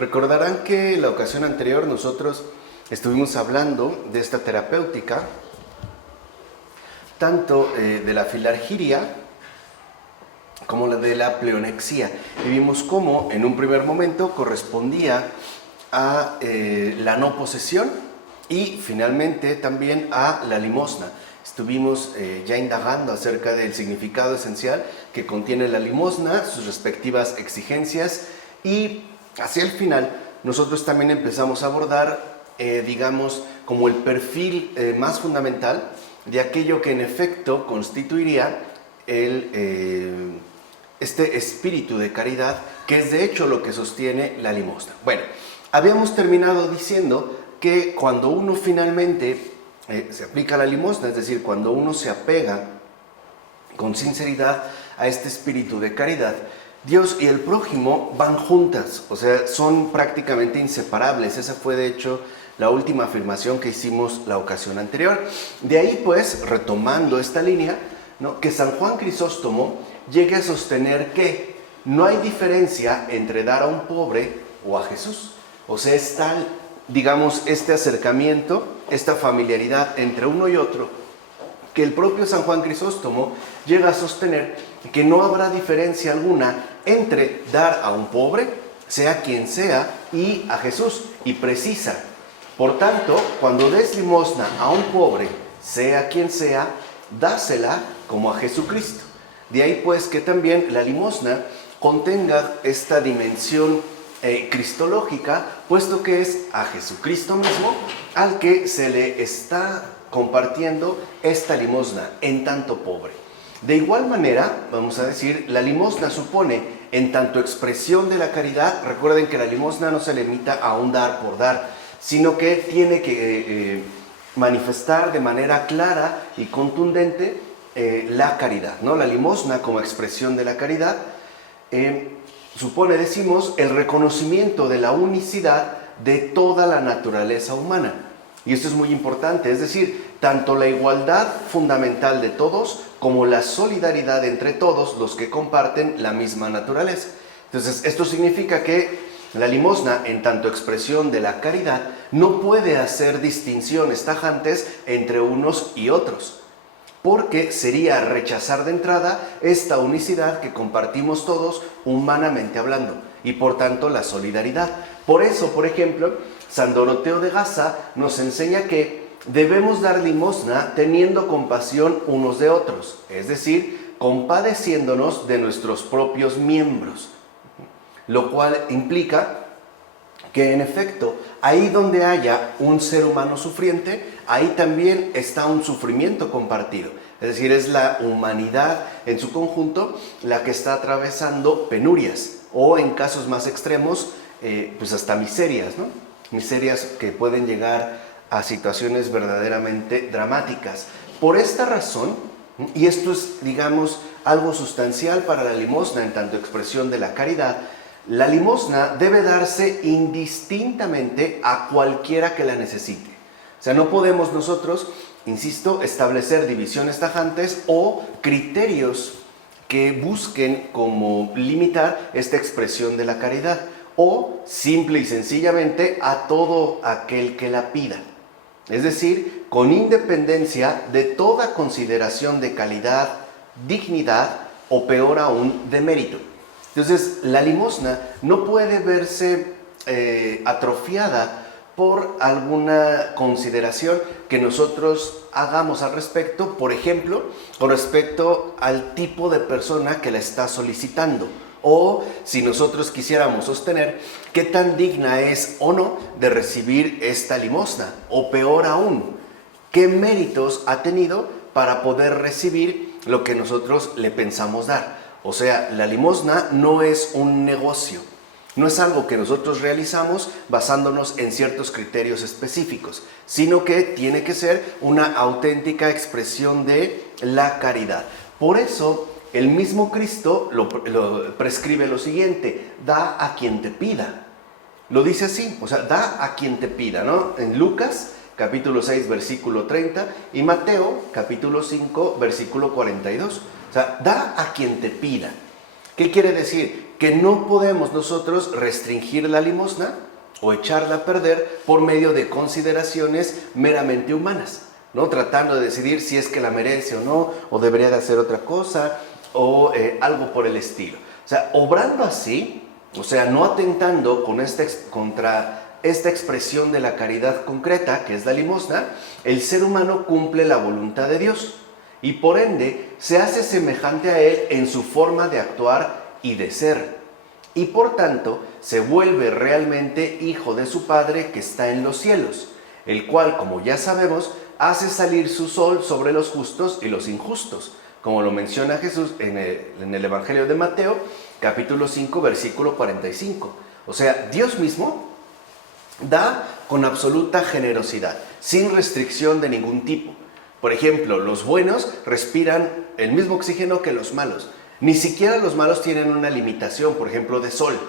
Recordarán que la ocasión anterior nosotros estuvimos hablando de esta terapéutica, tanto de la filargiria como la de la pleonexia. Y vimos cómo en un primer momento correspondía a la no posesión y finalmente también a la limosna. Estuvimos ya indagando acerca del significado esencial que contiene la limosna, sus respectivas exigencias, y hacia el final nosotros también empezamos a abordar, digamos, como el perfil más fundamental de aquello que en efecto constituiría este espíritu de caridad, que es de hecho lo que sostiene la limosna. Bueno, habíamos terminado diciendo que cuando uno finalmente se aplica la limosna, es decir, cuando uno se apega con sinceridad a este espíritu de caridad, Dios y el prójimo van juntas, o sea, son prácticamente inseparables. Esa fue de hecho la última afirmación que hicimos la ocasión anterior. De ahí pues, retomando esta línea, ¿no?, que San Juan Crisóstomo llegue a sostener que no hay diferencia entre dar a un pobre o a Jesús. O sea, es tal, digamos, este acercamiento, esta familiaridad entre uno y otro, que el propio San Juan Crisóstomo llega a sostener que no habrá diferencia alguna entre dar a un pobre, sea quien sea, y a Jesús, y precisa: por tanto, cuando des limosna a un pobre, sea quien sea, dásela como a Jesucristo. De ahí pues que también la limosna contenga esta dimensión cristológica, puesto que es a Jesucristo mismo al que se le está compartiendo esta limosna en tanto pobre. De igual manera, vamos a decir, la limosna supone en tanto expresión de la caridad. Recuerden que la limosna no se limita a un dar por dar, sino que tiene que manifestar de manera clara y contundente la caridad, ¿no? La limosna como expresión de la caridad supone, decimos, el reconocimiento de la unicidad de toda la naturaleza humana. Y esto es muy importante, es decir, tanto la igualdad fundamental de todos como la solidaridad entre todos los que comparten la misma naturaleza. Entonces, esto significa que la limosna, en tanto expresión de la caridad, no puede hacer distinciones tajantes entre unos y otros, porque sería rechazar de entrada esta unicidad que compartimos todos humanamente hablando, y por tanto la solidaridad. Por eso, por ejemplo, San Doroteo de Gaza nos enseña que debemos dar limosna teniendo compasión unos de otros, es decir, compadeciéndonos de nuestros propios miembros, lo cual implica que en efecto, ahí donde haya un ser humano sufriente, ahí también está un sufrimiento compartido. Es decir, es la humanidad en su conjunto la que está atravesando penurias, o en casos más extremos, pues hasta miserias, ¿no? Miserias que pueden llegar a situaciones verdaderamente dramáticas. Por esta razón, y esto es, digamos, algo sustancial para la limosna en tanto expresión de la caridad, la limosna debe darse indistintamente a cualquiera que la necesite. O sea, no podemos nosotros, insisto, establecer divisiones tajantes o criterios que busquen como limitar esta expresión de la caridad, o simple y sencillamente a todo aquel que la pida. Es decir, con independencia de toda consideración de calidad, dignidad o peor aún, de mérito. Entonces, la limosna no puede verse atrofiada por alguna consideración que nosotros hagamos al respecto, por ejemplo, con respecto al tipo de persona que la está solicitando, o si nosotros quisiéramos sostener qué tan digna es o no de recibir esta limosna, o peor aún, qué méritos ha tenido para poder recibir lo que nosotros le pensamos dar. O sea, la limosna no es un negocio, no es algo que nosotros realizamos basándonos en ciertos criterios específicos, sino que tiene que ser una auténtica expresión de la caridad. Por eso, el mismo Cristo lo prescribe lo siguiente: da a quien te pida. Lo dice así, o sea, da a quien te pida, ¿no? En Lucas, capítulo 6, versículo 30, y Mateo, capítulo 5, versículo 42. O sea, da a quien te pida. ¿Qué quiere decir? Que no podemos nosotros restringir la limosna o echarla a perder por medio de consideraciones meramente humanas, ¿no? Tratando de decidir si es que la merece o no, o debería de hacer otra cosa, o algo por el estilo. O sea, obrando así, o sea, no atentando contra esta expresión de la caridad concreta, que es la limosna, el ser humano cumple la voluntad de Dios y por ende se hace semejante a Él en su forma de actuar y de ser. Y por tanto se vuelve realmente hijo de su Padre que está en los cielos, el cual, como ya sabemos, hace salir su sol sobre los justos y los injustos, como lo menciona Jesús en el Evangelio de Mateo, capítulo 5, versículo 45. O sea, Dios mismo da con absoluta generosidad, sin restricción de ningún tipo. Por ejemplo, los buenos respiran el mismo oxígeno que los malos. Ni siquiera los malos tienen una limitación, por ejemplo, de sol.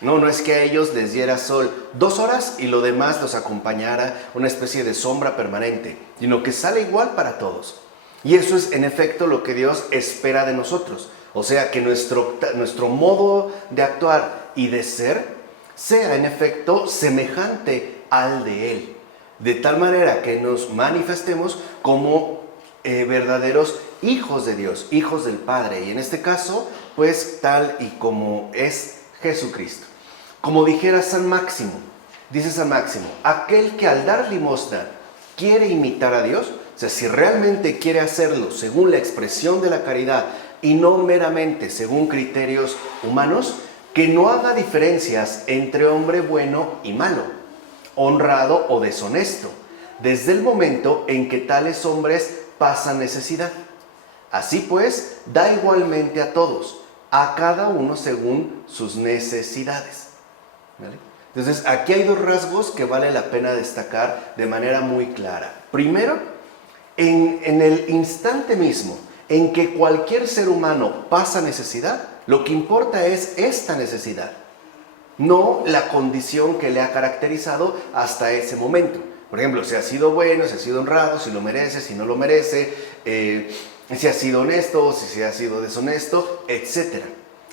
No es que a ellos les diera sol 2 horas y lo demás los acompañara una especie de sombra permanente, sino que sale igual para todos. Y eso es en efecto lo que Dios espera de nosotros. O sea, que nuestro modo de actuar y de ser sea en efecto semejante al de Él. De tal manera que nos manifestemos como verdaderos hijos de Dios, hijos del Padre. Y en este caso, pues tal y como es Jesucristo. Como dijera San Máximo, dice San Máximo, aquel que al dar limosna quiere imitar a Dios, o sea, si realmente quiere hacerlo según la expresión de la caridad y no meramente según criterios humanos, que no haga diferencias entre hombre bueno y malo, honrado o deshonesto, desde el momento en que tales hombres pasan necesidad. Así pues, da igualmente a todos, a cada uno según sus necesidades. ¿Vale? Entonces, aquí hay 2 rasgos que vale la pena destacar de manera muy clara. Primero, en el instante mismo en que cualquier ser humano pasa necesidad, lo que importa es esta necesidad, no la condición que le ha caracterizado hasta ese momento. Por ejemplo, si ha sido bueno, si ha sido honrado, si lo merece, si no lo merece, si ha sido honesto, si ha sido deshonesto, etc.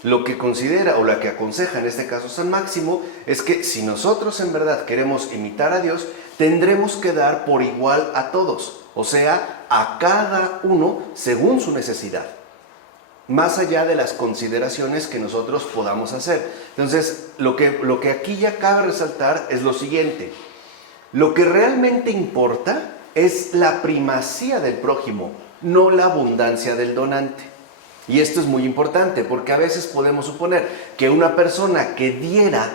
Lo que considera o lo que aconseja en este caso San Máximo es que si nosotros en verdad queremos imitar a Dios, tendremos que dar por igual a todos, o sea, a cada uno según su necesidad, más allá de las consideraciones que nosotros podamos hacer. Entonces, lo que aquí ya cabe resaltar es lo siguiente: lo que realmente importa es la primacía del prójimo, no la abundancia del donante. Y esto es muy importante porque a veces podemos suponer que una persona que diera,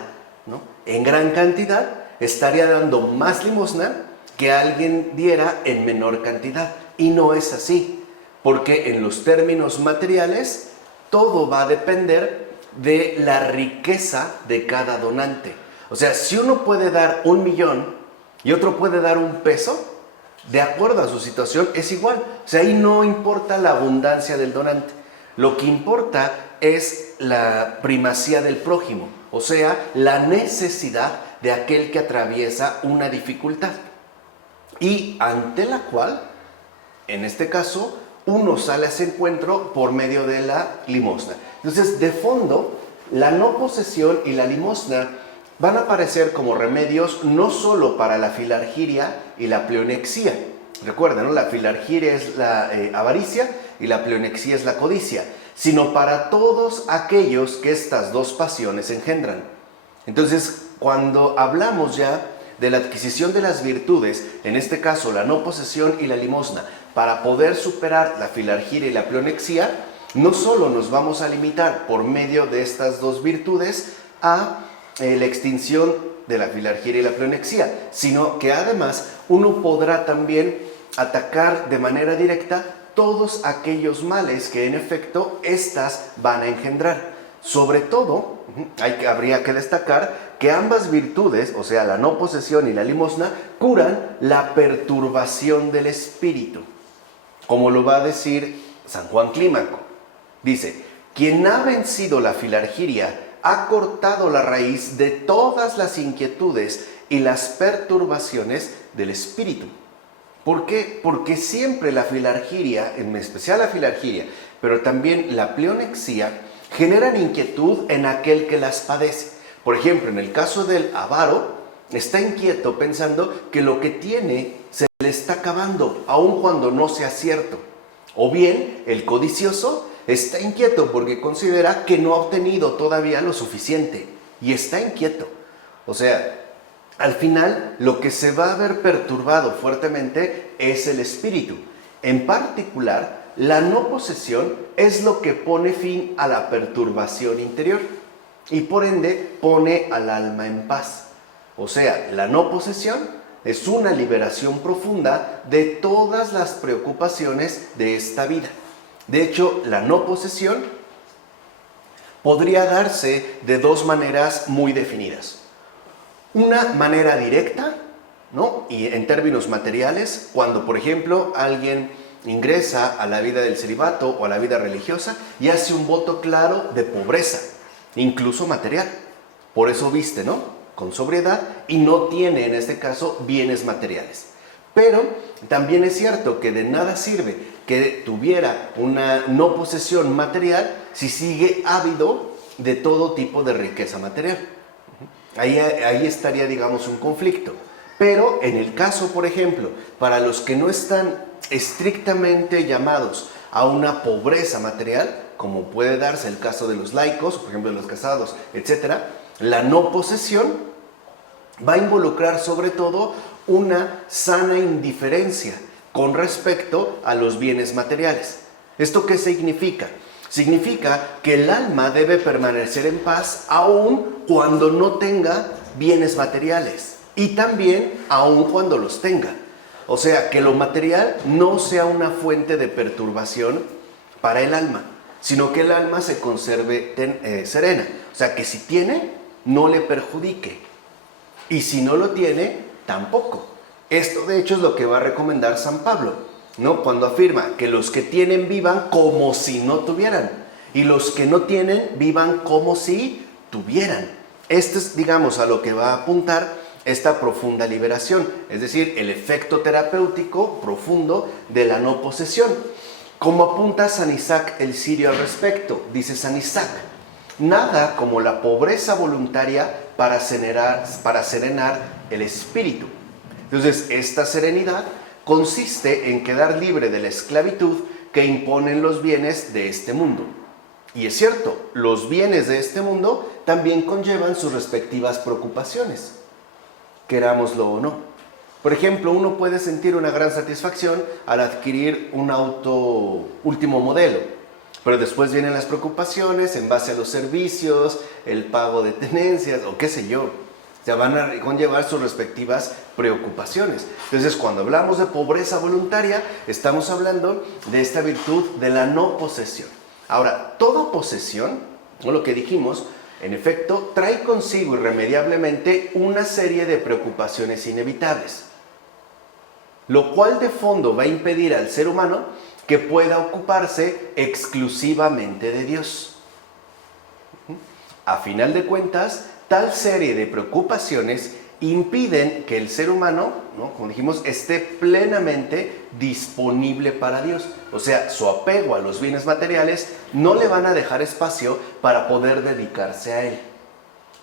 ¿no?, en gran cantidad estaría dando más limosna que alguien diera en menor cantidad. Y no es así, porque en los términos materiales todo va a depender de la riqueza de cada donante. O sea, si uno puede dar 1 millón y otro puede dar 1 peso, de acuerdo a su situación es igual. O sea, ahí no importa la abundancia del donante. Lo que importa es la primacía del prójimo, o sea, la necesidad de aquel que atraviesa una dificultad y ante la cual, en este caso, uno sale a ese encuentro por medio de la limosna. Entonces, de fondo, la no posesión y la limosna van a aparecer como remedios no solo para la filargiria y la pleonexia. Recuerden, ¿no? La filargiria es la avaricia y la pleonexia es la codicia, sino para todos aquellos que estas 2 pasiones engendran. Entonces, cuando hablamos ya de la adquisición de las virtudes, en este caso la no posesión y la limosna, para poder superar la filargiria y la pleonexia, no solo nos vamos a limitar por medio de estas 2 virtudes a la extinción de la filargiria y la pleonexia, sino que además uno podrá también atacar de manera directa todos aquellos males que en efecto estas van a engendrar. Sobre todo, habría que destacar que ambas virtudes, o sea, la no posesión y la limosna, curan la perturbación del espíritu, como lo va a decir San Juan Clímaco. Dice: quien ha vencido la filargiria ha cortado la raíz de todas las inquietudes y las perturbaciones del espíritu. ¿Por qué? Porque siempre la filargiria, en especial la filargiria, pero también la pleonexia, generan inquietud en aquel que las padece. Por ejemplo, en el caso del avaro, está inquieto pensando que lo que tiene se le está acabando, aun cuando no sea cierto. O bien, el codicioso está inquieto porque considera que no ha obtenido todavía lo suficiente y está inquieto. O sea, al final, lo que se va a ver perturbado fuertemente es el espíritu. En particular, la no posesión es lo que pone fin a la perturbación interior y por ende pone al alma en paz. O sea, la no posesión es una liberación profunda de todas las preocupaciones de esta vida. De hecho, la no posesión podría darse de dos maneras muy definidas. Una manera directa, ¿no? Y en términos materiales, cuando por ejemplo alguien ingresa a la vida del celibato o a la vida religiosa y hace un voto claro de pobreza, incluso material. Por eso viste, ¿no? Con sobriedad y no tiene en este caso bienes materiales. Pero también es cierto que de nada sirve que tuviera una no posesión material si sigue ávido de todo tipo de riqueza material. Ahí estaría, digamos, un conflicto. Pero en el caso, por ejemplo, para los que no están estrictamente llamados a una pobreza material, como puede darse el caso de los laicos, por ejemplo, de los casados, etc., la no posesión va a involucrar sobre todo una sana indiferencia con respecto a los bienes materiales. ¿Esto qué significa? Significa que el alma debe permanecer en paz aun cuando no tenga bienes materiales y también aun cuando los tenga. O sea, que lo material no sea una fuente de perturbación para el alma, sino que el alma se conserve serena. O sea, que si tiene, no le perjudique. Y si no lo tiene, tampoco. Esto de hecho es lo que va a recomendar San Pablo, ¿no? Cuando afirma que los que tienen vivan como si no tuvieran y los que no tienen vivan como si tuvieran. Esto es, digamos, a lo que va a apuntar esta profunda liberación, es decir, el efecto terapéutico profundo de la no posesión. Como apunta San Isaac el Sirio al respecto, dice San Isaac: nada como la pobreza voluntaria para serenar el espíritu. Entonces, esta serenidad consiste en quedar libre de la esclavitud que imponen los bienes de este mundo. Y es cierto, los bienes de este mundo también conllevan sus respectivas preocupaciones, querámoslo o no. Por ejemplo, uno puede sentir una gran satisfacción al adquirir un auto último modelo, pero después vienen las preocupaciones en base a los servicios, el pago de tenencias o qué sé yo. Ya van a conllevar sus respectivas preocupaciones. Entonces, cuando hablamos de pobreza voluntaria, estamos hablando de esta virtud de la no posesión. Ahora, toda posesión, o lo que dijimos, en efecto, trae consigo irremediablemente una serie de preocupaciones inevitables, lo cual de fondo va a impedir al ser humano que pueda ocuparse exclusivamente de Dios. A final de cuentas, tal serie de preocupaciones impiden que el ser humano, ¿no?, como dijimos, esté plenamente disponible para Dios. O sea, su apego a los bienes materiales no le van a dejar espacio para poder dedicarse a Él.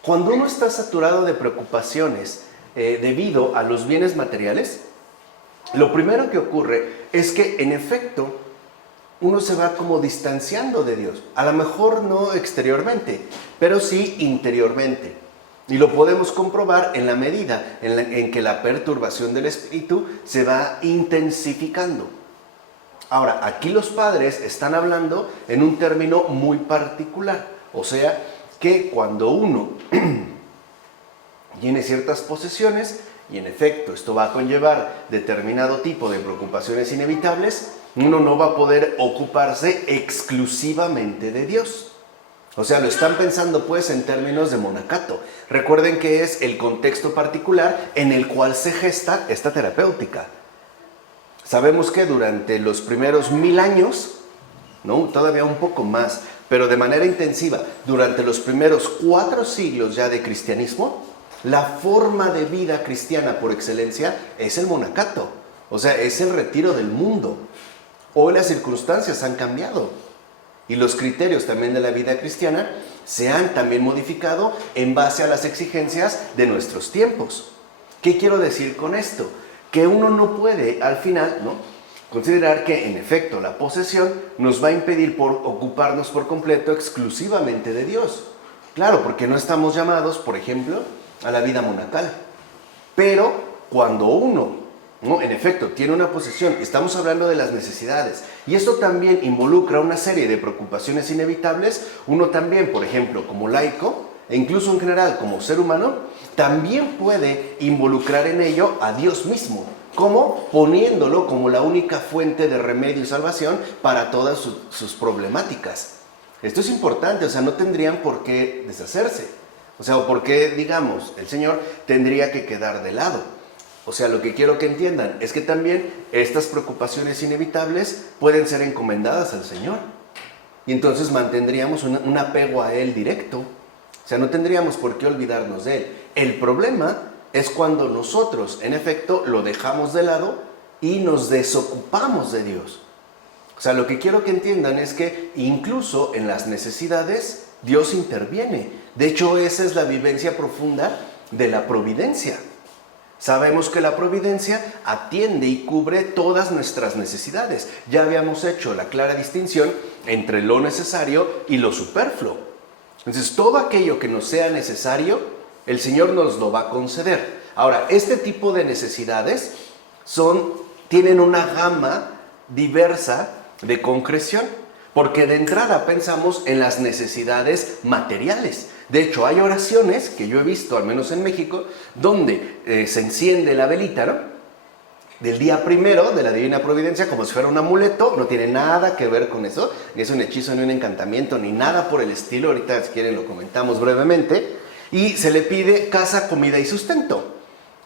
Cuando uno está saturado de preocupaciones debido a los bienes materiales, lo primero que ocurre es que, en efecto, uno se va como distanciando de Dios. A lo mejor no exteriormente, pero sí interiormente. Y lo podemos comprobar en la medida en que la perturbación del espíritu se va intensificando. Ahora, aquí los padres están hablando en un término muy particular. O sea, que cuando uno tiene ciertas posesiones, y en efecto esto va a conllevar determinado tipo de preocupaciones inevitables, uno no va a poder ocuparse exclusivamente de Dios. O sea, lo están pensando pues en términos de monacato. Recuerden que es el contexto particular en el cual se gesta esta terapéutica. Sabemos que durante los primeros 1000 años, ¿no?, todavía un poco más, pero de manera intensiva, durante los primeros 4 siglos ya de cristianismo, la forma de vida cristiana por excelencia es el monacato. O sea, es el retiro del mundo. Hoy las circunstancias han cambiado. Y los criterios también de la vida cristiana se han también modificado en base a las exigencias de nuestros tiempos. ¿Qué quiero decir con esto? Que uno no puede, al final, ¿no?, considerar que, en efecto, la posesión nos va a impedir ocuparnos por completo exclusivamente de Dios. Claro, porque no estamos llamados, por ejemplo, a la vida monacal. Pero cuando uno, ¿no?, en efecto, tiene una posesión, estamos hablando de las necesidades, y esto también involucra una serie de preocupaciones inevitables. Uno también, por ejemplo, como laico, e incluso en general como ser humano, también puede involucrar en ello a Dios mismo. ¿Cómo? Poniéndolo como la única fuente de remedio y salvación para todas sus problemáticas. Esto es importante, o sea, no tendrían por qué deshacerse. O sea, o por qué, digamos, el Señor tendría que quedar de lado. O sea, lo que quiero que entiendan es que también estas preocupaciones inevitables pueden ser encomendadas al Señor. Y entonces mantendríamos un apego a Él directo. O sea, no tendríamos por qué olvidarnos de Él. El problema es cuando nosotros, en efecto, lo dejamos de lado y nos desocupamos de Dios. O sea, lo que quiero que entiendan es que incluso en las necesidades Dios interviene. De hecho, esa es la vivencia profunda de la providencia. Sabemos que la providencia atiende y cubre todas nuestras necesidades. Ya habíamos hecho la clara distinción entre lo necesario y lo superfluo. Entonces, todo aquello que nos sea necesario, el Señor nos lo va a conceder. Ahora, este tipo de necesidades tienen una gama diversa de concreción, porque de entrada pensamos en las necesidades materiales. De hecho, hay oraciones que yo he visto, al menos en México, donde se enciende la velita, ¿no?, del día primero de la Divina Providencia, como si fuera un amuleto. No tiene nada que ver con eso, ni es un hechizo, ni un encantamiento, ni nada por el estilo. Ahorita, si quieren, lo comentamos brevemente. Y se le pide casa, comida y sustento,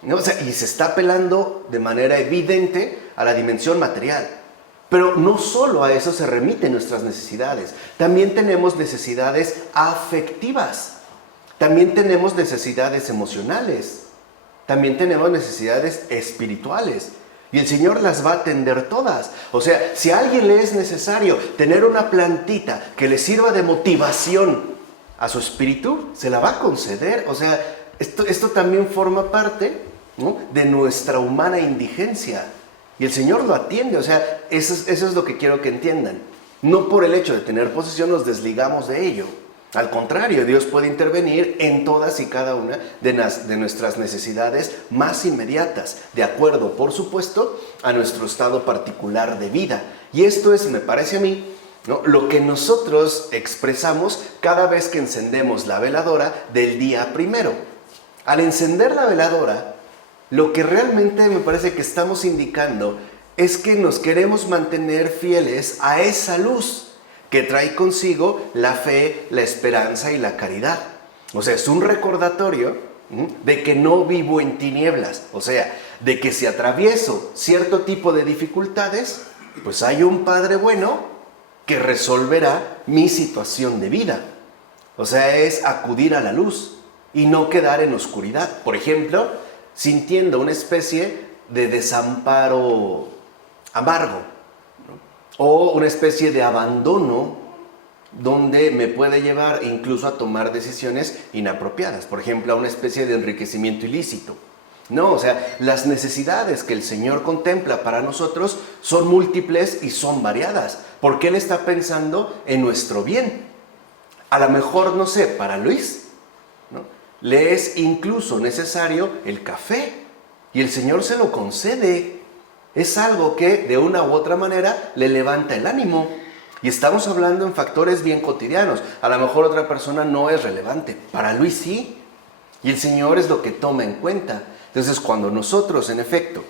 ¿no? O sea, y se está apelando de manera evidente a la dimensión material. Pero no solo a eso se remiten nuestras necesidades. También tenemos necesidades afectivas. También tenemos necesidades emocionales. También tenemos necesidades espirituales. Y el Señor las va a atender todas. O sea, si a alguien le es necesario tener una plantita que le sirva de motivación a su espíritu, se la va a conceder. O sea, esto también forma parte, ¿no?, de nuestra humana indigencia. Y el Señor lo atiende. O sea, eso es lo que quiero que entiendan. No por el hecho de tener posesión nos desligamos de ello. Al contrario, Dios puede intervenir en todas y cada una de nuestras necesidades más inmediatas, de acuerdo, por supuesto, a nuestro estado particular de vida. Y esto es, me parece a mí, ¿no?, lo que nosotros expresamos cada vez que encendemos la veladora del día primero. Al encender la veladora, lo que realmente me parece que estamos indicando es que nos queremos mantener fieles a esa luz que trae consigo la fe, la esperanza y la caridad. O sea, es un recordatorio de que no vivo en tinieblas. O sea, de que si atravieso cierto tipo de dificultades, pues hay un Padre bueno que resolverá mi situación de vida. O sea, es acudir a la luz y no quedar en oscuridad. Por ejemplo, sintiendo una especie de desamparo amargo, ¿no?, o una especie de abandono donde me puede llevar incluso a tomar decisiones inapropiadas. Por ejemplo, a una especie de enriquecimiento ilícito. No, o sea, las necesidades que el Señor contempla para nosotros son múltiples y son variadas, porque Él está pensando en nuestro bien. A lo mejor, no sé, para Luis, ¿no?, le es incluso necesario el café, y el Señor se lo concede. Es algo que de una u otra manera le levanta el ánimo. Y estamos hablando en factores bien cotidianos. A lo mejor otra persona no es relevante, para Luis sí. Y el Señor es lo que toma en cuenta. Entonces, cuando nosotros, en efecto,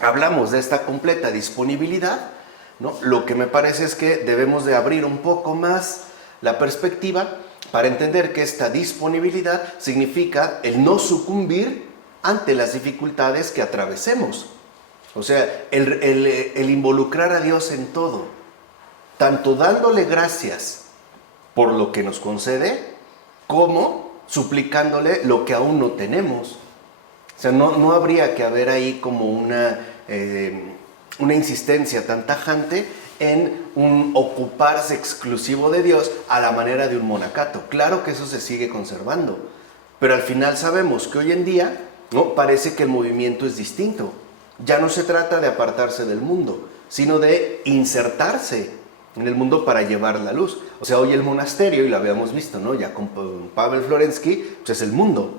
hablamos de esta completa disponibilidad, ¿no?, lo que me parece es que debemos de abrir un poco más la perspectiva para entender que esta disponibilidad significa el no sucumbir ante las dificultades que atravesemos. O sea, el involucrar a Dios en todo, tanto dándole gracias por lo que nos concede, como suplicándole lo que aún no tenemos. O sea, no habría que haber ahí como una insistencia tan tajante en un ocuparse exclusivo de Dios a la manera de un monacato. Claro que eso se sigue conservando, pero al final sabemos que hoy en día, ¿no?, parece que el movimiento es distinto. Ya no se trata de apartarse del mundo, sino de insertarse en el mundo para llevar la luz. O sea, hoy el monasterio, y lo habíamos visto, ¿no?, ya con Pavel Florensky, pues es el mundo.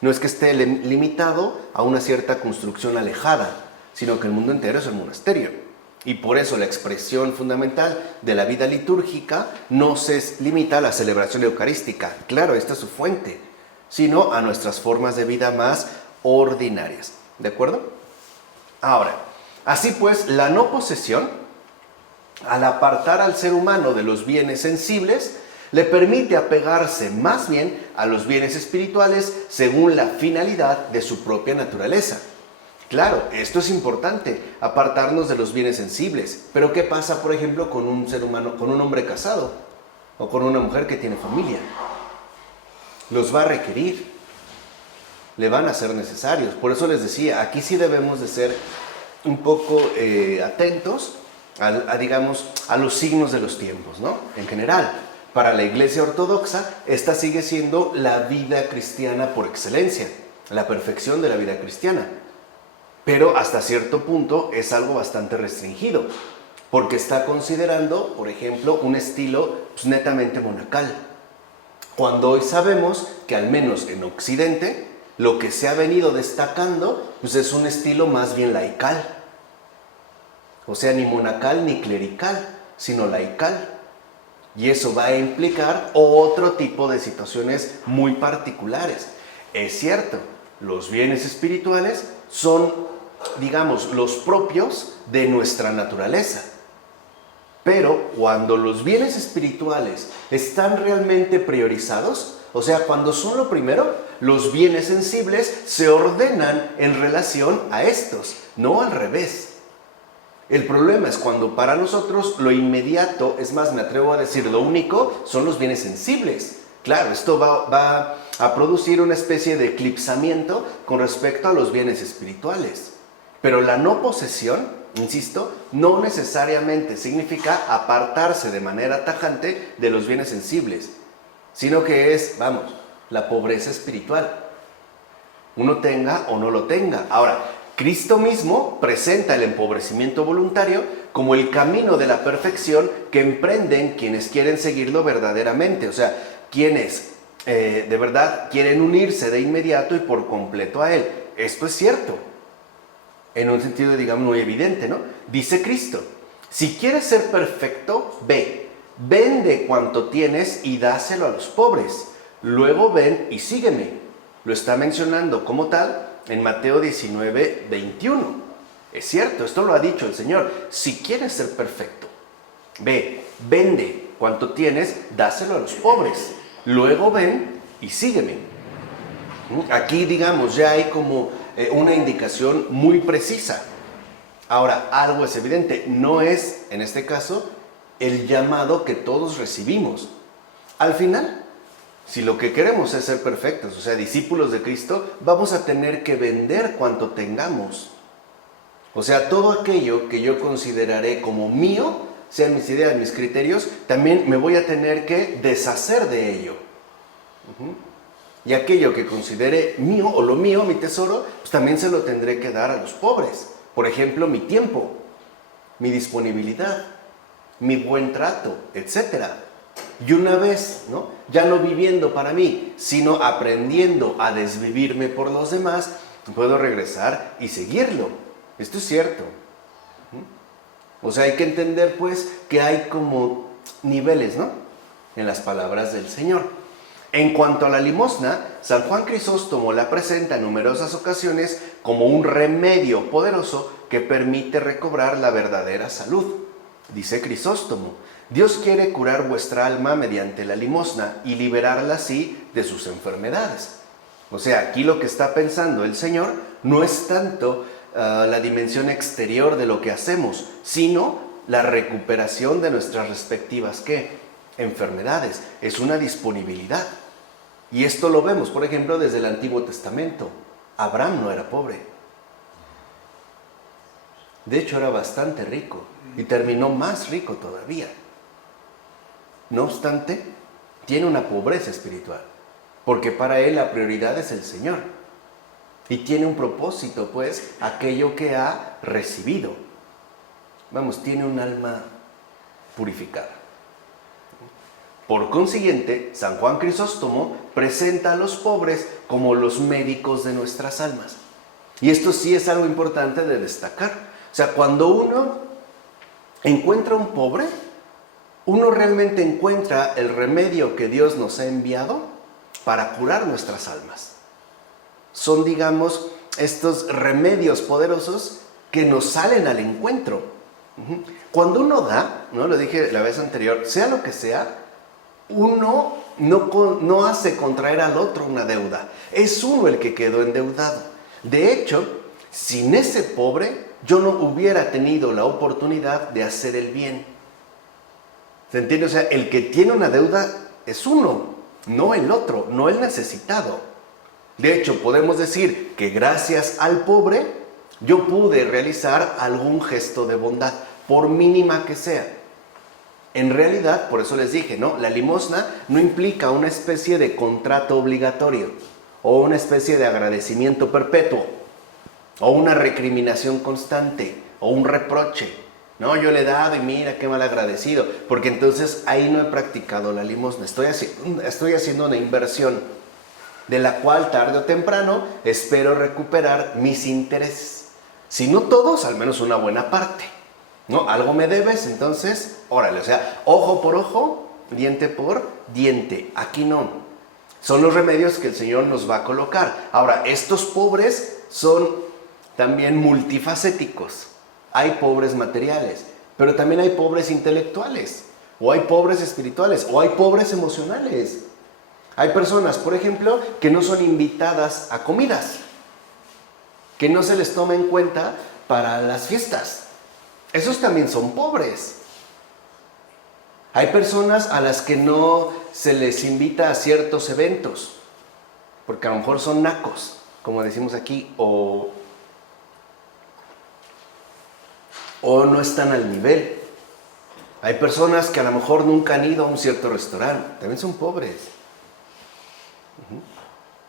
No es que esté limitado a una cierta construcción alejada, sino que el mundo entero es el monasterio. Y por eso la expresión fundamental de la vida litúrgica no se limita a la celebración eucarística. Claro, esta es su fuente, sino a nuestras formas de vida más ordinarias. ¿De acuerdo? Ahora, así pues, la no posesión, al apartar al ser humano de los bienes sensibles, le permite apegarse más bien a los bienes espirituales según la finalidad de su propia naturaleza. Claro, esto es importante, apartarnos de los bienes sensibles. Pero ¿qué pasa, por ejemplo, con un ser humano, con un hombre casado o con una mujer que tiene familia? Los va a requerir, le van a ser necesarios. Por eso les decía, aquí sí debemos de ser un poco atentos digamos, a los signos de los tiempos, ¿no? En general, para la Iglesia Ortodoxa, esta sigue siendo la vida cristiana por excelencia, la perfección de la vida cristiana. Pero hasta cierto punto es algo bastante restringido, porque está considerando, por ejemplo, un estilo pues, netamente monacal. Cuando hoy sabemos que al menos en Occidente, lo que se ha venido destacando pues, es un estilo más bien laical. O sea, ni monacal ni clerical, sino laical. Y eso va a implicar otro tipo de situaciones muy particulares. Es cierto, los bienes espirituales son, digamos, los propios de nuestra naturaleza. Pero cuando los bienes espirituales están realmente priorizados, o sea, cuando son lo primero, los bienes sensibles se ordenan en relación a estos, no al revés. El problema es cuando para nosotros lo inmediato, es más, me atrevo a decir, lo único, son los bienes sensibles. Claro, esto va a producir una especie de eclipsamiento con respecto a los bienes espirituales. Pero la no posesión, insisto, no necesariamente significa apartarse de manera tajante de los bienes sensibles, sino que es, vamos, la pobreza espiritual. Uno tenga o no lo tenga. Ahora, Cristo mismo presenta el empobrecimiento voluntario como el camino de la perfección que emprenden quienes quieren seguirlo verdaderamente, o sea, quienes de verdad quieren unirse de inmediato y por completo a Él. Esto es cierto, en un sentido, digamos, muy evidente, ¿no? Dice Cristo, si quieres ser perfecto, vende cuanto tienes y dáselo a los pobres, luego ven y sígueme. Lo está mencionando como tal en Mateo 19, 21. Es cierto, esto lo ha dicho el Señor. Si quieres ser perfecto, vende cuanto tienes, dáselo a los pobres. Luego ven y sígueme. Aquí, digamos, ya hay como una indicación muy precisa. Ahora, algo es evidente, no es, en este caso, el llamado que todos recibimos. Al final, si lo que queremos es ser perfectos, o sea, discípulos de Cristo, vamos a tener que vender cuanto tengamos. O sea, todo aquello que yo consideraré como mío, sean mis ideas, mis criterios, también me voy a tener que deshacer de ello. Y aquello que considere mío o lo mío, mi tesoro, pues también se lo tendré que dar a los pobres. Por ejemplo, mi tiempo, mi disponibilidad, mi buen trato, etcétera. Y una vez, ¿no?, ya no viviendo para mí, sino aprendiendo a desvivirme por los demás, puedo regresar y seguirlo. Esto es cierto. O sea, hay que entender pues que hay como niveles, ¿no?, en las palabras del Señor. En cuanto a la limosna, San Juan Crisóstomo la presenta en numerosas ocasiones como un remedio poderoso que permite recobrar la verdadera salud. Dice Crisóstomo, Dios quiere curar vuestra alma mediante la limosna y liberarla así de sus enfermedades. O sea, aquí lo que está pensando el Señor no es tanto la dimensión exterior de lo que hacemos, sino la recuperación de nuestras respectivas, ¿qué?, enfermedades. Es una disponibilidad. Y esto lo vemos, por ejemplo, desde el Antiguo Testamento. Abraham no era pobre. De hecho, era bastante rico. y terminó más rico todavía. No obstante, tiene una pobreza espiritual, porque para él la prioridad es el Señor. Y tiene un propósito, pues, aquello que ha recibido. Vamos, tiene un alma purificada. Por consiguiente, San Juan Crisóstomo presenta a los pobres como los médicos de nuestras almas. Y esto sí es algo importante de destacar. O sea, cuando uno encuentra un pobre, uno realmente encuentra el remedio que Dios nos ha enviado para curar nuestras almas. Son, digamos, estos remedios poderosos que nos salen al encuentro. Cuando uno da, ¿no? Lo dije la vez anterior, sea lo que sea, uno no hace contraer al otro una deuda. Es uno el que quedó endeudado. De hecho, sin ese pobre, yo no hubiera tenido la oportunidad de hacer el bien. ¿Se entiende? O sea, el que tiene una deuda es uno, no el otro, no el necesitado. De hecho, podemos decir que gracias al pobre, yo pude realizar algún gesto de bondad, por mínima que sea. En realidad, por eso les dije, ¿no? La limosna no implica una especie de contrato obligatorio, o una especie de agradecimiento perpetuo, o una recriminación constante, o un reproche. No, yo le he dado y mira qué mal agradecido, porque entonces ahí no he practicado la limosna. Estoy haciendo una inversión, de la cual tarde o temprano espero recuperar mis intereses. Si no todos, al menos una buena parte. ¿No? Algo me debes, entonces, órale, o sea, ojo por ojo, diente por diente. Aquí no. Son los remedios que el Señor nos va a colocar. Ahora, estos pobres son también multifacéticos. Hay pobres materiales, pero también hay pobres intelectuales, o hay pobres espirituales, o hay pobres emocionales. Hay personas, por ejemplo, que no son invitadas a comidas, que no se les toma en cuenta para las fiestas. Esos también son pobres. Hay personas a las que no se les invita a ciertos eventos, porque a lo mejor son nacos, como decimos aquí, o no están al nivel. Hay personas que a lo mejor nunca han ido a un cierto restaurante, también son pobres.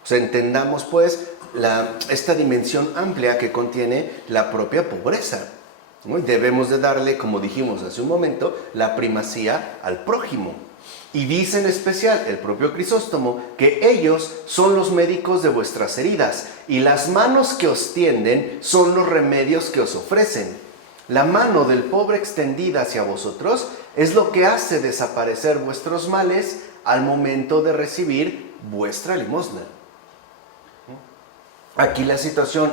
O sea, entendamos pues esta dimensión amplia que contiene la propia pobreza, ¿no? Y debemos de darle, como dijimos hace un momento, la primacía al prójimo. Y dice en especial el propio Crisóstomo que ellos son los médicos de vuestras heridas y las manos que os tienden son los remedios que os ofrecen. La mano del pobre extendida hacia vosotros es lo que hace desaparecer vuestros males al momento de recibir vuestra limosna. Aquí la situación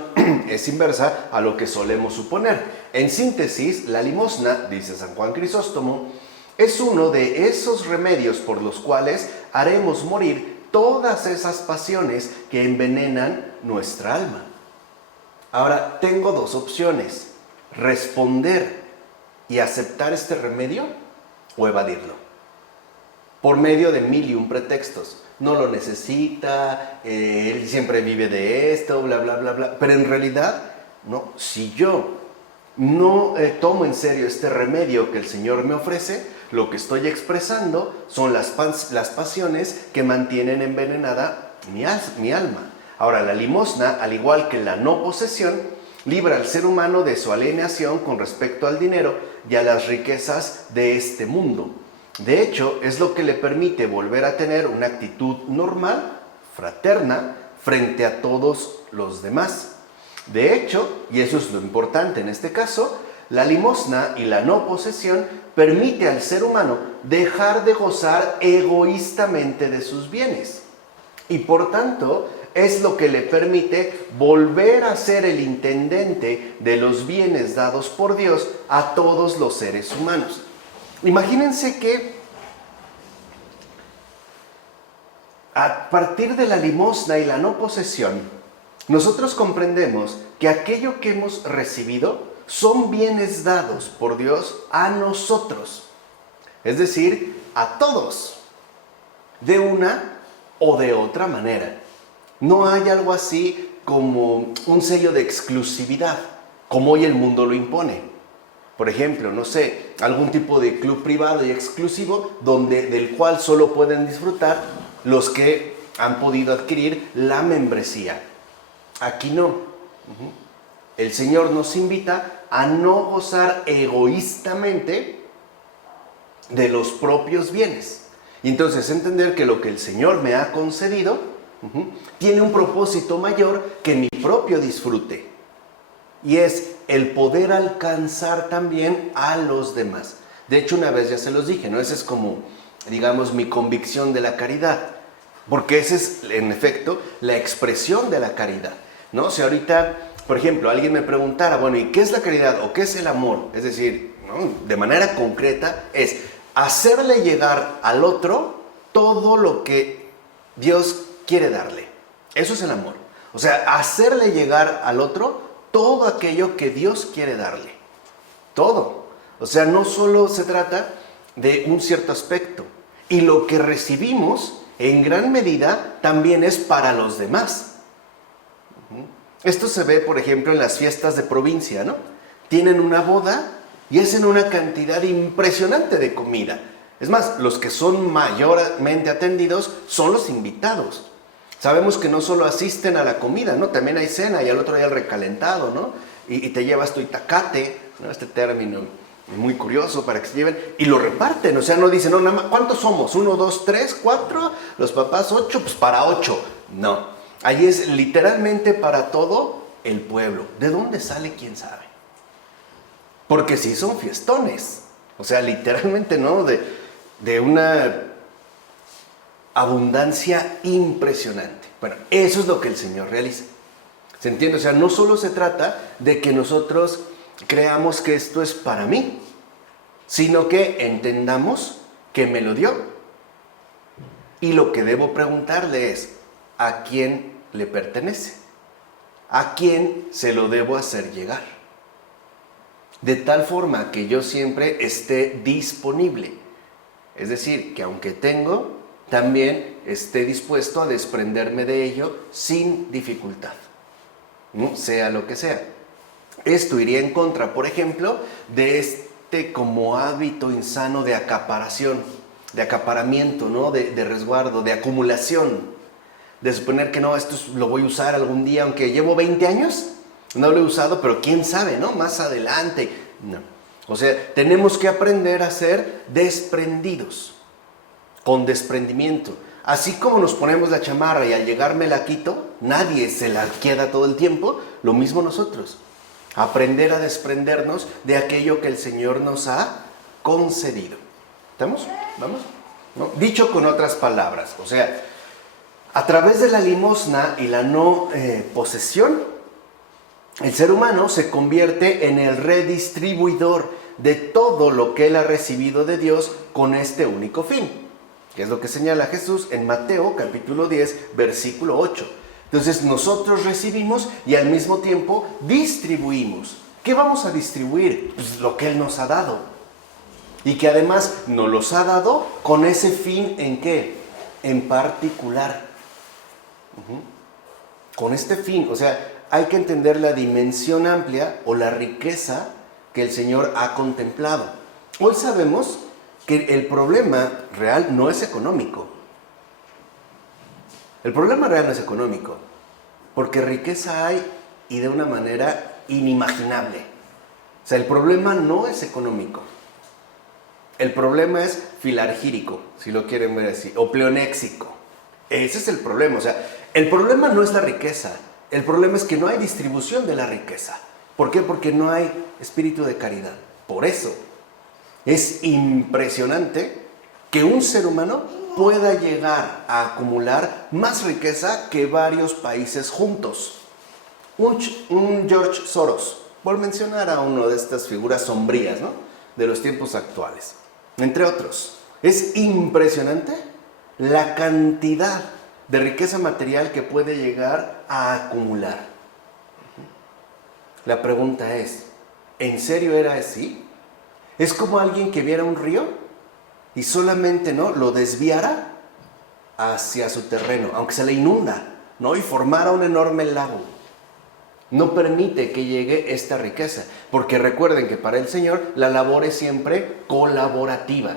es inversa a lo que solemos suponer. En síntesis, la limosna, dice San Juan Crisóstomo, es uno de esos remedios por los cuales haremos morir todas esas pasiones que envenenan nuestra alma. Ahora, tengo dos opciones: responder y aceptar este remedio o evadirlo, por medio de 1001 pretextos. No lo necesita, él siempre vive de esto, bla, bla, bla, bla. Pero en realidad, no, si yo no tomo en serio este remedio que el Señor me ofrece, lo que estoy expresando son las pasiones que mantienen envenenada mi alma. Ahora, la limosna, al igual que la no posesión, libra al ser humano de su alienación con respecto al dinero y a las riquezas de este mundo. De hecho, es lo que le permite volver a tener una actitud normal, fraterna, frente a todos los demás. De hecho, y eso es lo importante en este caso, la limosna y la no posesión permite al ser humano dejar de gozar egoístamente de sus bienes. Y por tanto, es lo que le permite volver a ser el intendente de los bienes dados por Dios a todos los seres humanos. Imagínense que a partir de la limosna y la no posesión, nosotros comprendemos que aquello que hemos recibido son bienes dados por Dios a nosotros, es decir, a todos, de una o de otra manera. No hay algo así como un sello de exclusividad, como hoy el mundo lo impone. Por ejemplo, no sé, algún tipo de club privado y exclusivo del cual solo pueden disfrutar los que han podido adquirir la membresía. Aquí no. El Señor nos invita a no gozar egoístamente de los propios bienes. Y entonces entender que lo que el Señor me ha concedido tiene un propósito mayor que mi propio disfrute. Y es el poder alcanzar también a los demás. De hecho, una vez ya se los dije, ¿no? Esa es como, digamos, mi convicción de la caridad. Porque esa es, en efecto, la expresión de la caridad, ¿no? Si ahorita, por ejemplo, alguien me preguntara, bueno, ¿y qué es la caridad o qué es el amor? Es decir, ¿no? De manera concreta, es hacerle llegar al otro todo lo que Dios quiere darle. Eso es el amor. O sea, hacerle llegar al otro todo aquello que Dios quiere darle. Todo. O sea, no solo se trata de un cierto aspecto. Y lo que recibimos, en gran medida, también es para los demás. Esto se ve, por ejemplo, en las fiestas de provincia, ¿no? Tienen una boda y hacen una cantidad impresionante de comida. Es más, los que son mayormente atendidos son los invitados. Sabemos que no solo asisten a la comida, ¿no? También hay cena y al otro día el recalentado, ¿no? Y te llevas tu itacate, ¿no? Este término muy curioso para que se lleven, y lo reparten. O sea, no dicen, no, nada más, ¿cuántos somos? 1, 2, 3, 4, los papás 8, pues para 8. No, ahí es literalmente para todo el pueblo. ¿De dónde sale? ¿Quién sabe? Porque sí son fiestones. O sea, literalmente, ¿no? De una abundancia impresionante. Bueno, eso es lo que el Señor realiza. ¿Se entiende? O sea, no solo se trata de que nosotros creamos que esto es para mí, sino que entendamos que me lo dio. Y lo que debo preguntarle es, ¿a quién le pertenece? ¿A quién se lo debo hacer llegar? De tal forma que yo siempre esté disponible. Es decir, que aunque tengo, también esté dispuesto a desprenderme de ello sin dificultad, ¿no? Sea lo que sea. Esto iría en contra, por ejemplo, de este como hábito insano de acaparación, de acaparamiento, ¿no? De resguardo, de acumulación, de suponer que no, esto lo voy a usar algún día, aunque llevo 20 años, no lo he usado, pero quién sabe, ¿no? Más adelante. No. O sea, tenemos que aprender a ser desprendidos, con desprendimiento. Así como nos ponemos la chamarra y al llegar me la quito, nadie se la queda todo el tiempo, lo mismo nosotros. Aprender a desprendernos de aquello que el Señor nos ha concedido. ¿Estamos? ¿Vamos? ¿No? Dicho con otras palabras, o sea, a través de la limosna y la no posesión, el ser humano se convierte en el redistribuidor de todo lo que él ha recibido de Dios con este único fin, que es lo que señala Jesús en Mateo capítulo 10, versículo 8. Entonces nosotros recibimos y al mismo tiempo distribuimos. ¿Qué vamos a distribuir? Pues lo que Él nos ha dado. Y que además nos los ha dado con ese fin, ¿en qué? En particular. Con este fin, o sea, hay que entender la dimensión amplia o la riqueza que el Señor ha contemplado. Hoy sabemos que el problema real no es económico. El problema real no es económico, porque riqueza hay y de una manera inimaginable. O sea, el problema no es económico. El problema es filargírico, si lo quieren ver así, o pleonéxico. Ese es el problema. O sea, el problema no es la riqueza. El problema es que no hay distribución de la riqueza. ¿Por qué? Porque no hay espíritu de caridad. Por eso es impresionante que un ser humano pueda llegar a acumular más riqueza que varios países juntos. Un George Soros, por mencionar a una de estas figuras sombrías, ¿no?, de los tiempos actuales, entre otros. Es impresionante la cantidad de riqueza material que puede llegar a acumular. La pregunta es, ¿en serio era así? Es como alguien que viera un río y solamente, ¿no?, lo desviara hacia su terreno, aunque se le inunda, ¿no?, y formara un enorme lago. no permite que llegue esta riqueza, porque recuerden que para el Señor la labor es siempre colaborativa.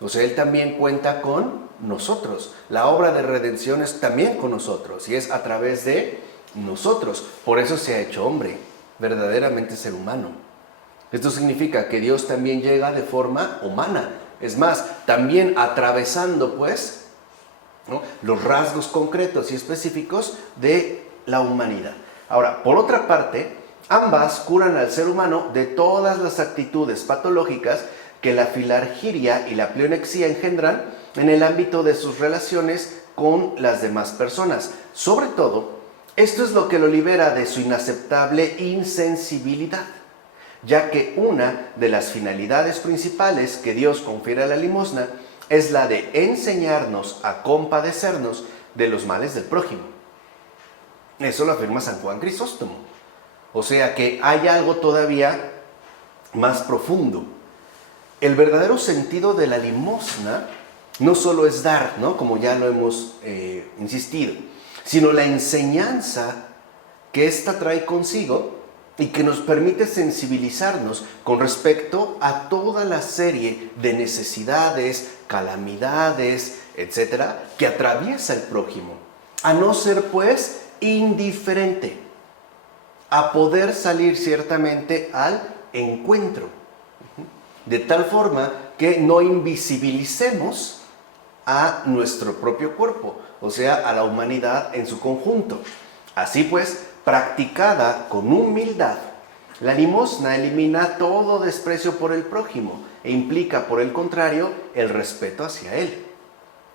O sea, Él también cuenta con nosotros. La obra de redención es también con nosotros y es a través de nosotros. Por eso se ha hecho hombre, verdaderamente ser humano. Esto significa que Dios también llega de forma humana. Es más, también atravesando, pues, ¿no?, los rasgos concretos y específicos de la humanidad. Ahora, por otra parte, ambas curan al ser humano de todas las actitudes patológicas que la filargiria y la pleonexia engendran en el ámbito de sus relaciones con las demás personas. Sobre todo, esto es lo que lo libera de su inaceptable insensibilidad, ya que una de las finalidades principales que Dios confiere a la limosna es la de enseñarnos a compadecernos de los males del prójimo. Eso lo afirma San Juan Crisóstomo. O sea que hay algo todavía más profundo. El verdadero sentido de la limosna no solo es dar, ¿no?, como ya lo hemos insistido, sino la enseñanza que ésta trae consigo y que nos permite sensibilizarnos con respecto a toda la serie de necesidades, calamidades, etcétera, que atraviesa el prójimo. A no ser, pues, indiferente, a poder salir ciertamente al encuentro, de tal forma que no invisibilicemos a nuestro propio cuerpo, o sea, a la humanidad en su conjunto. Así pues, practicada con humildad, la limosna elimina todo desprecio por el prójimo e implica, por el contrario, el respeto hacia él.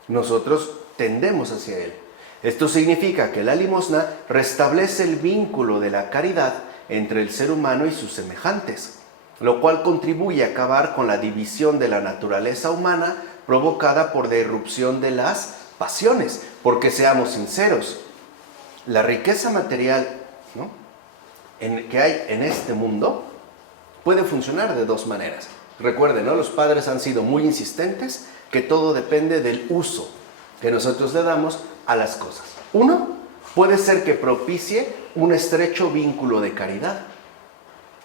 Nosotros tendemos hacia él. Esto significa que la limosna restablece el vínculo de la caridad entre el ser humano y sus semejantes, lo cual contribuye a acabar con la división de la naturaleza humana provocada por la irrupción de las pasiones. Porque seamos sinceros, la riqueza material, ¿no?, que hay en este mundo puede funcionar de dos maneras. Recuerden, ¿no?, los padres han sido muy insistentes que todo depende del uso que nosotros le damos a las cosas. Uno, puede ser que propicie un estrecho vínculo de caridad.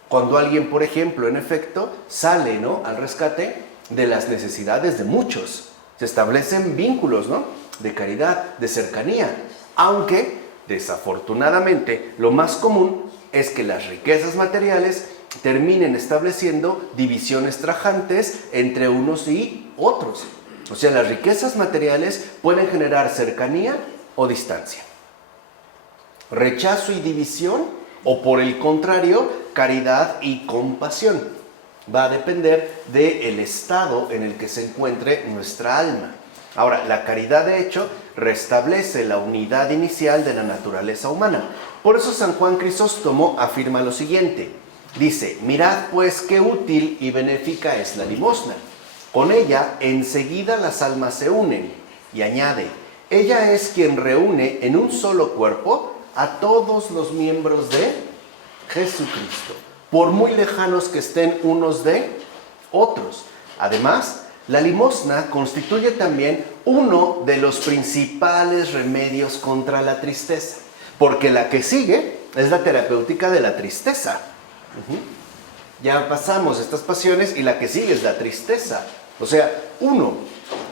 Cuando alguien, por ejemplo, en efecto, sale, ¿no?, al rescate de las necesidades de muchos. Se establecen vínculos, ¿no?, de caridad, de cercanía. Aunque, desafortunadamente, lo más común es que las riquezas materiales terminen estableciendo divisiones tajantes entre unos y otros. O sea, las riquezas materiales pueden generar cercanía o distancia, rechazo y división, o por el contrario, caridad y compasión. Va a depender del estado en el que se encuentre nuestra alma. Ahora, la caridad, de hecho, restablece la unidad inicial de la naturaleza humana. Por eso San Juan Crisóstomo afirma lo siguiente. Dice: mirad pues qué útil y benéfica es la limosna. Con ella enseguida las almas se unen. Y añade: ella es quien reúne en un solo cuerpo a todos los miembros de Jesucristo, por muy lejanos que estén unos de otros. Además, la limosna constituye también uno de los principales remedios contra la tristeza, porque la que sigue es la terapéutica de la tristeza. Ya pasamos estas pasiones y la que sigue es la tristeza. O sea, uno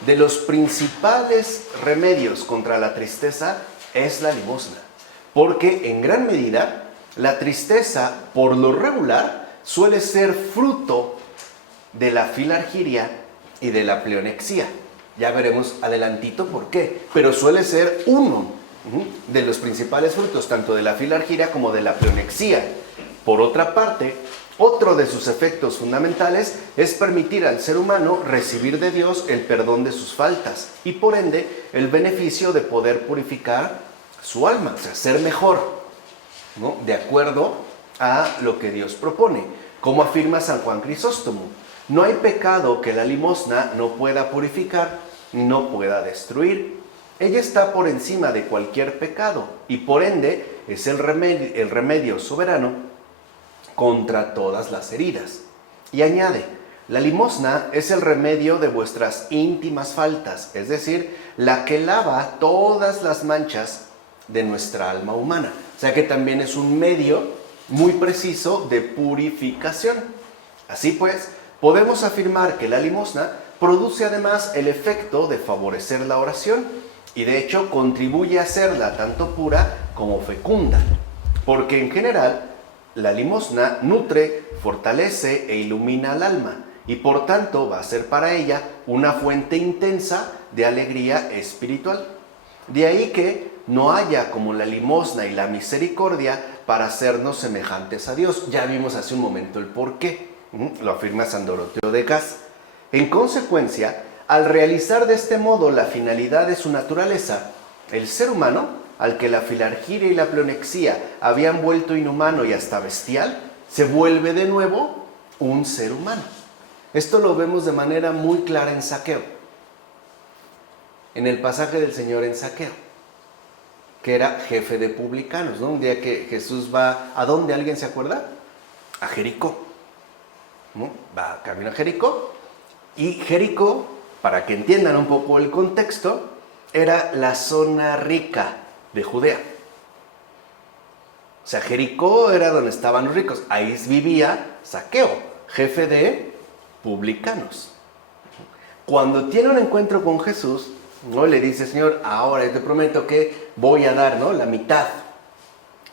de los principales remedios contra la tristeza es la limosna, porque en gran medida la tristeza, por lo regular, suele ser fruto de la filargiria y de la pleonexia. Ya veremos adelantito por qué, pero suele ser uno de los principales frutos, tanto de la filargiria como de la pleonexia. Por otra parte, otro de sus efectos fundamentales es permitir al ser humano recibir de Dios el perdón de sus faltas y, por ende, el beneficio de poder purificar su alma, o sea, ser mejor, ¿no?, de acuerdo a lo que Dios propone. Como afirma San Juan Crisóstomo, no hay pecado que la limosna no pueda purificar, no pueda destruir. Ella está por encima de cualquier pecado y, por ende, es el remedio soberano contra todas las heridas. Y añade: la limosna es el remedio de vuestras íntimas faltas, es decir, la que lava todas las manchas de nuestra alma humana. O sea que también es un medio muy preciso de purificación. Así pues, podemos afirmar que la limosna produce además el efecto de favorecer la oración y de hecho contribuye a hacerla tanto pura como fecunda, porque en general la limosna nutre, fortalece e ilumina al alma y por tanto va a ser para ella una fuente intensa de alegría espiritual. De ahí que no haya como la limosna y la misericordia para hacernos semejantes a Dios. Ya vimos hace un momento el por qué. Lo afirma San Doroteo de Gas. En consecuencia, al realizar de este modo la finalidad de su naturaleza, el ser humano, al que la filargiria y la pleonexia habían vuelto inhumano y hasta bestial, se vuelve de nuevo un ser humano. Esto lo vemos de manera muy clara en Zaqueo, en el pasaje del Señor en Zaqueo, que era jefe de publicanos, ¿no? Un día que Jesús va, ¿a dónde? ¿Alguien se acuerda? A Jericó, ¿no? Va camino a Jericó, y Jericó, para que entiendan un poco el contexto, era la zona rica de Judea. O sea, Jericó era donde estaban los ricos. Ahí vivía Zaqueo, jefe de publicanos. Cuando tiene un encuentro con Jesús, ¿no? Le dice: Señor, ahora yo te prometo que voy a dar, ¿no?, la mitad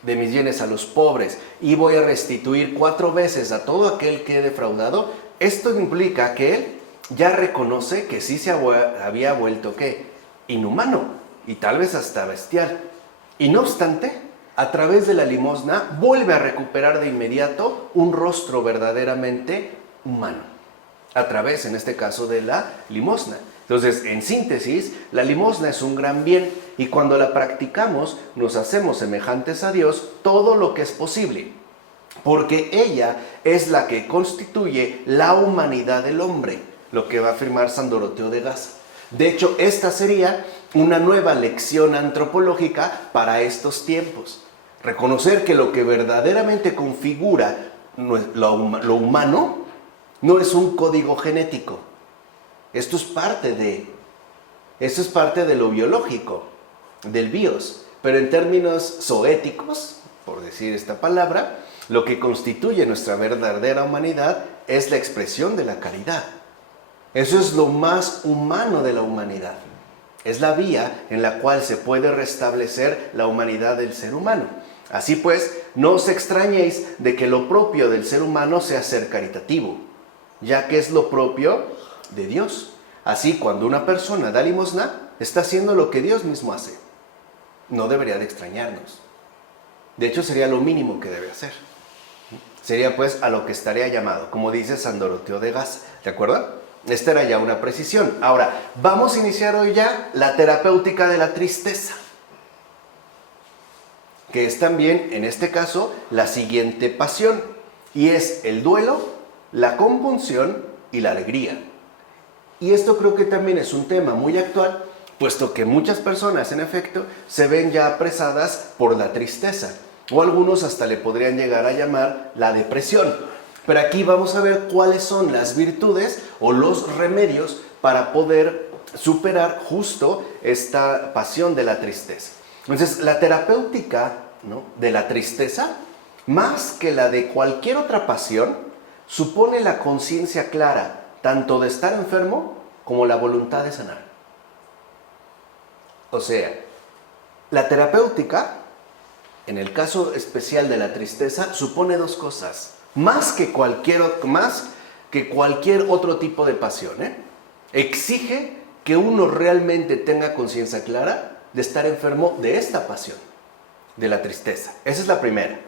de mis bienes a los pobres y voy a restituir 4 veces a todo aquel que he defraudado. Esto implica que él ya reconoce que sí se había vuelto, ¿qué?, inhumano y tal vez hasta bestial. Y no obstante, a través de la limosna vuelve a recuperar de inmediato un rostro verdaderamente humano, a través, en este caso, de la limosna. Entonces, en síntesis, la limosna es un gran bien y cuando la practicamos nos hacemos semejantes a Dios todo lo que es posible, porque ella es la que constituye la humanidad del hombre, lo que va a afirmar San Doroteo de Gas. De hecho, esta sería una nueva lección antropológica para estos tiempos. Reconocer que lo que verdaderamente configura lo humano no es un código genético. Esto es parte de lo biológico, del bios. Pero en términos zoéticos, por decir esta palabra, lo que constituye nuestra verdadera humanidad es la expresión de la caridad. Eso es lo más humano de la humanidad. Es la vía en la cual se puede restablecer la humanidad del ser humano. Así pues, no os extrañéis de que lo propio del ser humano sea ser caritativo, ya que es lo propio de Dios. Así, cuando una persona da limosna, está haciendo lo que Dios mismo hace. No debería de extrañarnos. De hecho, sería lo mínimo que debe hacer. Sería pues a lo que estaría llamado, como dice San Doroteo de Gas. ¿De acuerdo? Esta era ya una precisión. Ahora, vamos a iniciar hoy ya la terapéutica de la tristeza, que es también, en este caso, la siguiente pasión, y es el duelo, la compunción y la alegría. Y esto creo que también es un tema muy actual, puesto que muchas personas, en efecto, se ven ya apresadas por la tristeza, o algunos hasta le podrían llegar a llamar la depresión. Pero aquí vamos a ver cuáles son las virtudes o los remedios para poder superar justo esta pasión de la tristeza. Entonces, la terapéutica, ¿no?, de la tristeza, más que la de cualquier otra pasión, supone la conciencia clara tanto de estar enfermo como la voluntad de sanar. O sea, la terapéutica, en el caso especial de la tristeza, supone 2 cosas, más que cualquier otro tipo de pasión, Exige que uno realmente tenga conciencia clara de estar enfermo de esta pasión, de la tristeza. Esa es la primera.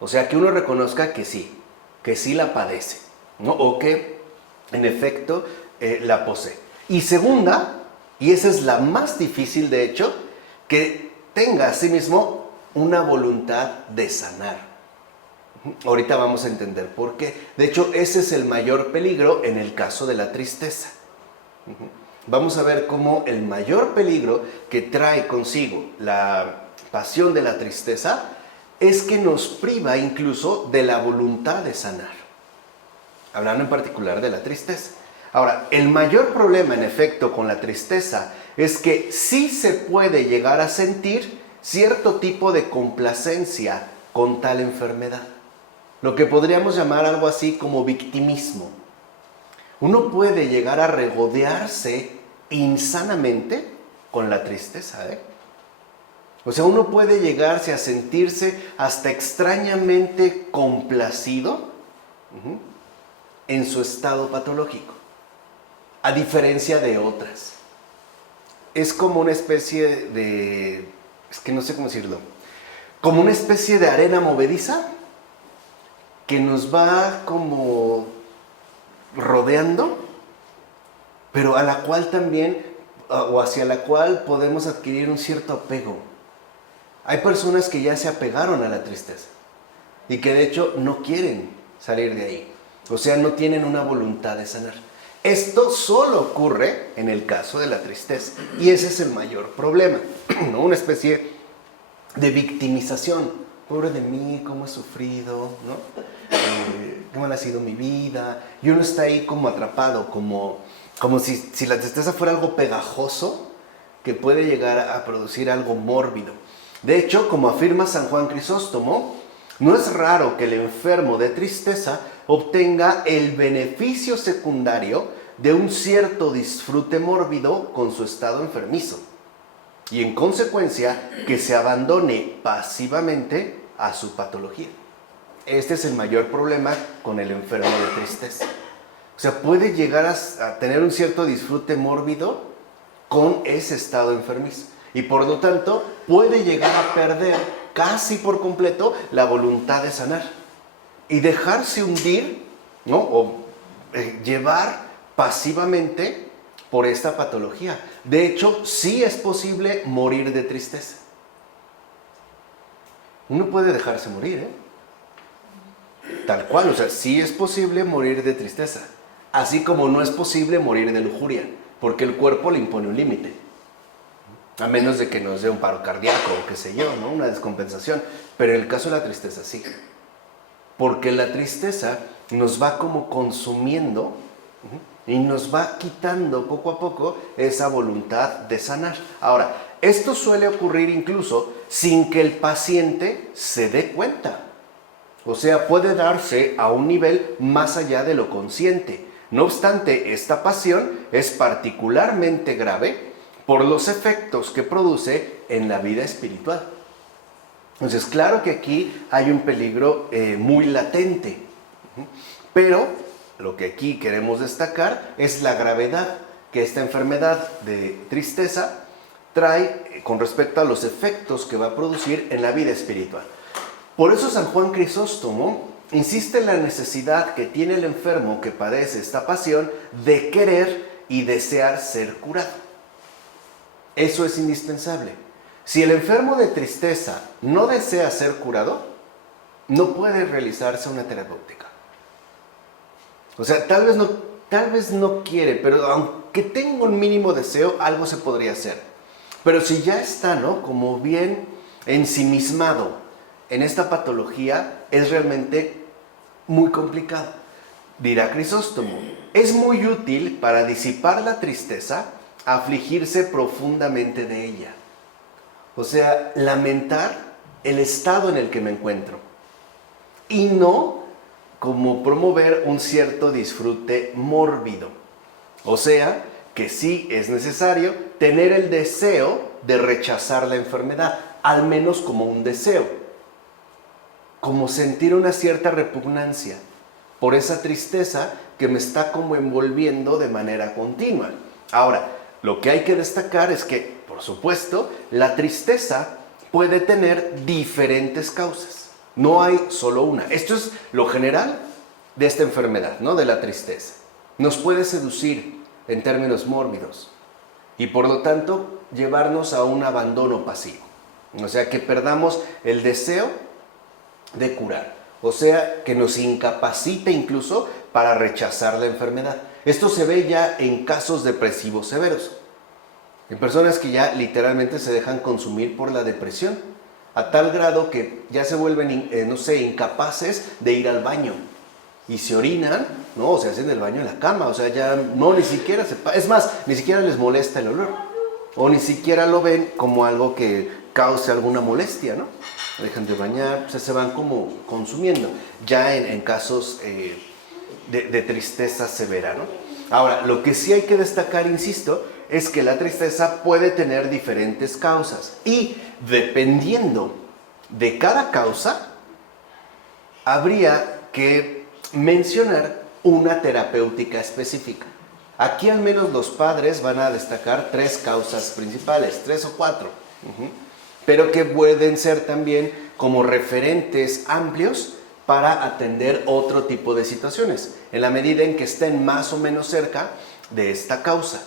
O sea, que uno reconozca que sí la padece, ¿no?, o que en efecto la posee. Y segunda, y esa es la más difícil de hecho, que tenga asimismo una voluntad de sanar. Ahorita vamos a entender por qué. De hecho, ese es el mayor peligro en el caso de la tristeza. Vamos a ver cómo el mayor peligro que trae consigo la pasión de la tristeza es que nos priva incluso de la voluntad de sanar. Hablando en particular de la tristeza. Ahora, el mayor problema en efecto con la tristeza es que sí se puede llegar a sentir cierto tipo de complacencia con tal enfermedad. Lo que podríamos llamar algo así como victimismo. Uno puede llegar a regodearse insanamente con la tristeza, ¿eh? O sea, uno puede llegarse a sentirse hasta extrañamente complacido en su estado patológico, a diferencia de otras. Es como una especie de, es que no sé cómo decirlo, como una especie de arena movediza que nos va como rodeando, pero a la cual también, o hacia la cual podemos adquirir un cierto apego. Hay personas que ya se apegaron a la tristeza y que de hecho no quieren salir de ahí. O sea, no tienen una voluntad de sanar. Esto solo ocurre en el caso de la tristeza y ese es el mayor problema, ¿no? Una especie de victimización. Pobre de mí, cómo he sufrido, ¿no? Qué mal ha sido mi vida. Y uno está ahí como atrapado, como si la tristeza fuera algo pegajoso que puede llegar a producir algo mórbido. De hecho, como afirma San Juan Crisóstomo, no es raro que el enfermo de tristeza obtenga el beneficio secundario de un cierto disfrute mórbido con su estado enfermizo y en consecuencia que se abandone pasivamente a su patología. Este es el mayor problema con el enfermo de tristeza. O sea, puede llegar a tener un cierto disfrute mórbido con ese estado enfermizo y por lo tanto puede llegar a perder casi por completo la voluntad de sanar y dejarse hundir, ¿no? O llevar pasivamente por esta patología. De hecho, sí es posible morir de tristeza. Uno puede dejarse morir, ¿eh? Tal cual, o sea, sí es posible morir de tristeza, así como no es posible morir de lujuria, porque el cuerpo le impone un límite. A menos de que nos dé un paro cardíaco o qué sé yo, ¿no? Una descompensación. Pero en el caso de la tristeza sí. Porque la tristeza nos va como consumiendo y nos va quitando poco a poco esa voluntad de sanar. Ahora, esto suele ocurrir incluso sin que el paciente se dé cuenta. O sea, puede darse a un nivel más allá de lo consciente. No obstante, esta pasión es particularmente grave por los efectos que produce en la vida espiritual. Entonces, claro que aquí hay un peligro muy latente, pero lo que aquí queremos destacar es la gravedad que esta enfermedad de tristeza trae con respecto a los efectos que va a producir en la vida espiritual. Por eso San Juan Crisóstomo insiste en la necesidad que tiene el enfermo que padece esta pasión de querer y desear ser curado. Eso es indispensable. Si el enfermo de tristeza no desea ser curado, no puede realizarse una terapéutica. O sea, tal vez no quiere, pero aunque tenga un mínimo deseo, algo se podría hacer. Pero si ya está, ¿no?, como bien ensimismado en esta patología, es realmente muy complicado. Dirá Crisóstomo, es muy útil para disipar la tristeza afligirse profundamente de ella. O sea, lamentar el estado en el que me encuentro y no como promover un cierto disfrute mórbido. O sea, que sí es necesario tener el deseo de rechazar la enfermedad, al menos como un deseo, como sentir una cierta repugnancia por esa tristeza que me está como envolviendo de manera continua. Ahora, lo que hay que destacar es que, por supuesto, la tristeza puede tener diferentes causas. No hay solo una. Esto es lo general de esta enfermedad, ¿no?, de la tristeza. Nos puede seducir en términos mórbidos y, por lo tanto, llevarnos a un abandono pasivo. O sea, que perdamos el deseo de curar. O sea, que nos incapacite incluso para rechazar la enfermedad. Esto se ve ya en casos depresivos severos, en personas que ya literalmente se dejan consumir por la depresión, a tal grado que ya se vuelven, incapaces de ir al baño y se orinan, ¿no? O se hacen el baño en la cama, o sea, ya no, ni siquiera es más, ni siquiera les molesta el olor, o ni siquiera lo ven como algo que cause alguna molestia, ¿no? Dejan de bañar, o sea, se van como consumiendo, ya en casos de tristeza severa, ¿no? Ahora, lo que sí hay que destacar, insisto, es que la tristeza puede tener diferentes causas y dependiendo de cada causa, habría que mencionar una terapéutica específica. Aquí al menos los padres van a destacar 3 causas principales, 3 o 4, pero que pueden ser también como referentes amplios para atender otro tipo de situaciones, en la medida en que estén más o menos cerca de esta causa.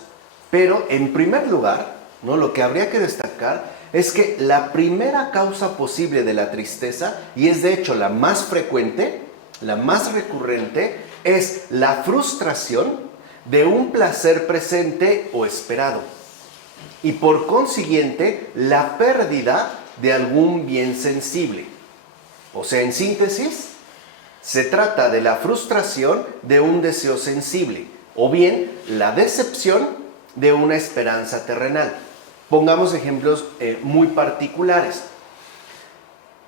Pero en primer lugar, ¿no?, lo que habría que destacar es que la primera causa posible de la tristeza, y es de hecho la más frecuente, la más recurrente, es la frustración de un placer presente o esperado. Y por consiguiente, la pérdida de algún bien sensible. O sea, en síntesis, se trata de la frustración de un deseo sensible, o bien la decepción de una esperanza terrenal. Pongamos ejemplos muy particulares.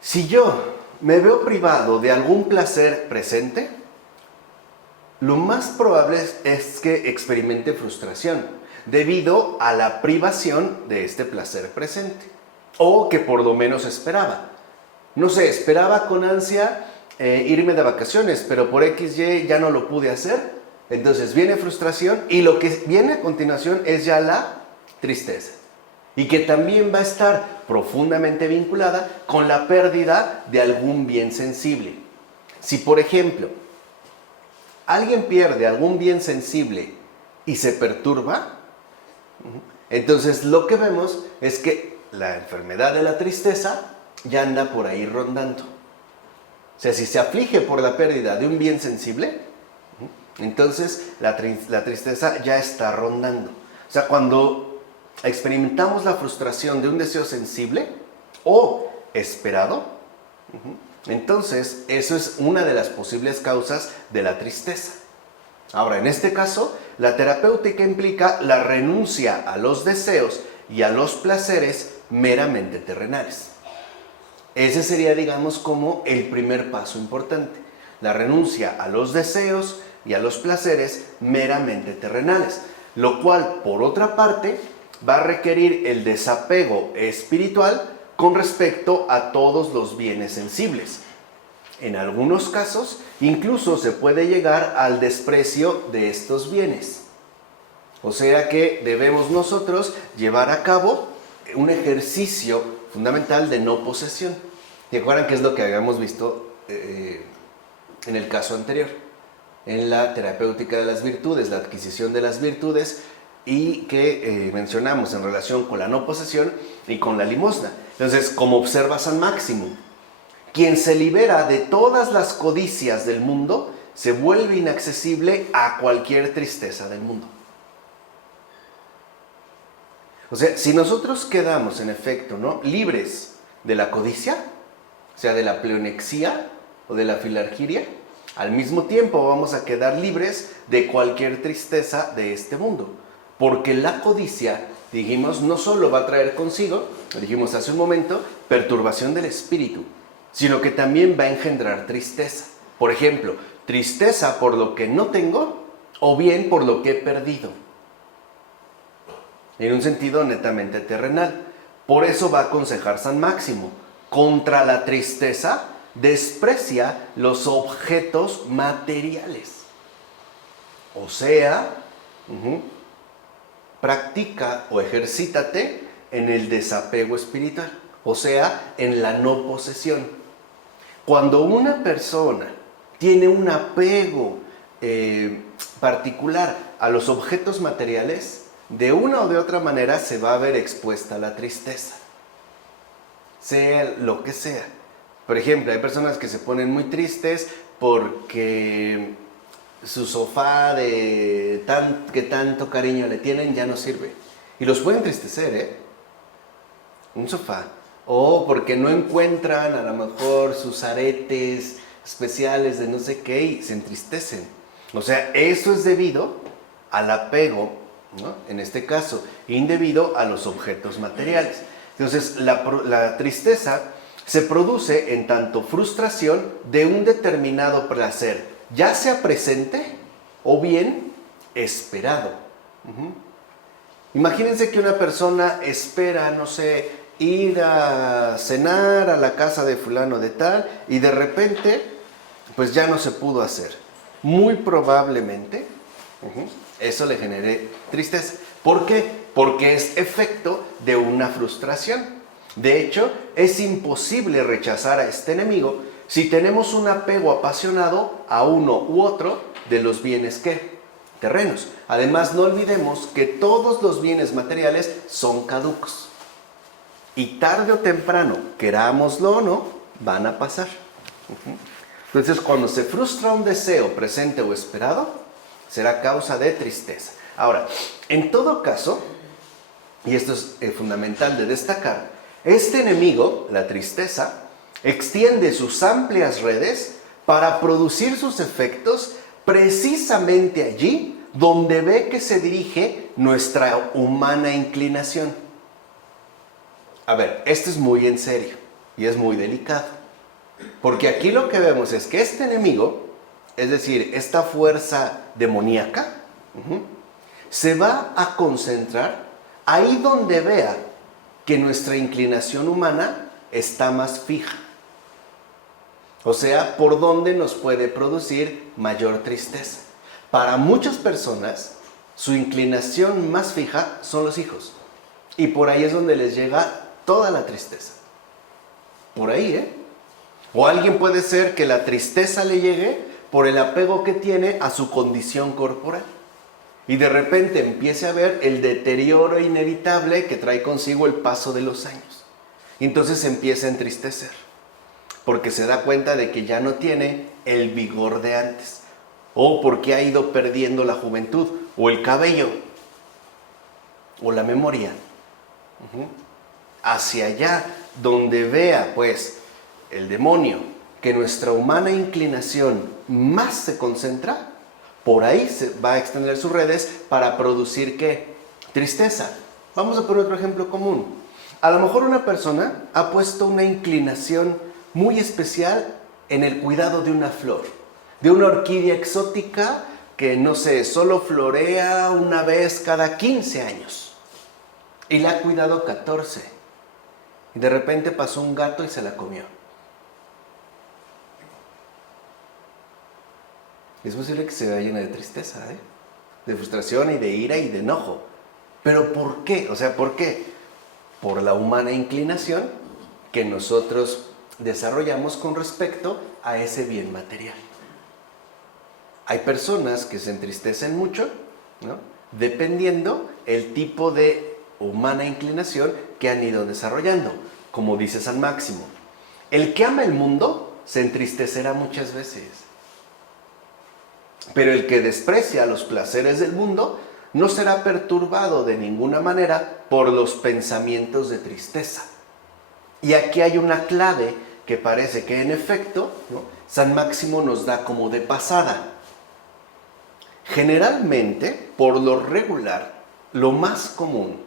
Si yo me veo privado de algún placer presente, lo más probable es que experimente frustración debido a la privación de este placer presente, o que por lo menos esperaba. No sé, esperaba con ansia irme de vacaciones, pero por XY ya no lo pude hacer, entonces viene frustración y lo que viene a continuación es ya la tristeza. Y que también va a estar profundamente vinculada con la pérdida de algún bien sensible. Si, por ejemplo, alguien pierde algún bien sensible y se perturba, entonces lo que vemos es que la enfermedad de la tristeza ya anda por ahí rondando. O sea, si se aflige por la pérdida de un bien sensible, entonces la tristeza ya está rondando. O sea, cuando experimentamos la frustración de un deseo sensible o esperado, entonces eso es una de las posibles causas de la tristeza. Ahora, en este caso, la terapéutica implica la renuncia a los deseos y a los placeres meramente terrenales. Ese sería, digamos, como el primer paso importante, la renuncia a los deseos y a los placeres meramente terrenales, lo cual, por otra parte, va a requerir el desapego espiritual con respecto a todos los bienes sensibles. En algunos casos, incluso se puede llegar al desprecio de estos bienes. O sea que debemos nosotros llevar a cabo un ejercicio fundamental de no posesión. ¿Se acuerdan qué es lo que habíamos visto en el caso anterior? En la terapéutica de las virtudes, la adquisición de las virtudes, y que mencionamos en relación con la no posesión y con la limosna. Entonces, como observa San Máximo, quien se libera de todas las codicias del mundo se vuelve inaccesible a cualquier tristeza del mundo. O sea, si nosotros quedamos, en efecto, ¿no?, libres de la codicia, o sea, de la pleonexia o de la filargiria, al mismo tiempo vamos a quedar libres de cualquier tristeza de este mundo. Porque la codicia, dijimos, no solo va a traer consigo, dijimos hace un momento, perturbación del espíritu, sino que también va a engendrar tristeza. Por ejemplo, tristeza por lo que no tengo o bien por lo que he perdido. En un sentido netamente terrenal. Por eso va a aconsejar San Máximo: contra la tristeza, desprecia los objetos materiales. O sea, practica o ejercítate en el desapego espiritual, o sea, en la no posesión. Cuando una persona tiene un apego particular a los objetos materiales, de una o de otra manera se va a ver expuesta a la tristeza, sea lo que sea. Por ejemplo, hay personas que se ponen muy tristes porque su sofá que tanto cariño le tienen ya no sirve. Y los puede entristecer, un sofá. O porque no encuentran a lo mejor sus aretes especiales de no sé qué y se entristecen. O sea, eso es debido al apego, ¿no?, en este caso, indebido a los objetos materiales. Entonces, la tristeza se produce en tanto frustración de un determinado placer, ya sea presente o bien esperado. Imagínense que una persona espera, no sé, ir a cenar a la casa de fulano de tal y de repente, pues ya no se pudo hacer. Muy probablemente, eso le genere tristeza. ¿Por qué? Porque es efecto de una frustración. De hecho, es imposible rechazar a este enemigo si tenemos un apego apasionado a uno u otro de los bienes terrenos. Además, no olvidemos que todos los bienes materiales son caducos. Y tarde o temprano, querámoslo o no, van a pasar. Entonces, cuando se frustra un deseo presente o esperado, será causa de tristeza. Ahora, en todo caso, y esto es fundamental de destacar, este enemigo, la tristeza, extiende sus amplias redes para producir sus efectos precisamente allí donde ve que se dirige nuestra humana inclinación. A ver, esto es muy en serio y es muy delicado, porque aquí lo que vemos es que este enemigo, es decir, esta fuerza demoníaca, se va a concentrar ahí donde vea que nuestra inclinación humana está más fija. O sea, por donde nos puede producir mayor tristeza. Para muchas personas, su inclinación más fija son los hijos. Y por ahí es donde les llega toda la tristeza. Por ahí, ¿eh? O alguien puede ser que la tristeza le llegue por el apego que tiene a su condición corporal. Y de repente empiece a ver el deterioro inevitable que trae consigo el paso de los años. Y entonces se empieza a entristecer, porque se da cuenta de que ya no tiene el vigor de antes, o porque ha ido perdiendo la juventud, o el cabello, o la memoria. Hacia allá, donde vea pues el demonio que nuestra humana inclinación más se concentra, por ahí se va a extender sus redes para producir ¿qué? Tristeza. Vamos a poner otro ejemplo común. A lo mejor una persona ha puesto una inclinación muy especial en el cuidado de una flor, de una orquídea exótica que, no sé, solo florea una vez cada 15 años. Y la ha cuidado 14. Y de repente pasó un gato y se la comió. Es posible que se vea llena de tristeza, de frustración y de ira y de enojo. ¿Pero por qué? O sea, ¿por qué? Por la humana inclinación que nosotros desarrollamos con respecto a ese bien material. Hay personas que se entristecen mucho, ¿no? Dependiendo el tipo de humana inclinación que han ido desarrollando. Como dice San Máximo, el que ama el mundo se entristecerá muchas veces. Pero el que desprecia los placeres del mundo no será perturbado de ninguna manera por los pensamientos de tristeza. Y aquí hay una clave que parece que en efecto, ¿no?, San Máximo nos da como de pasada. Generalmente, por lo regular, lo más común,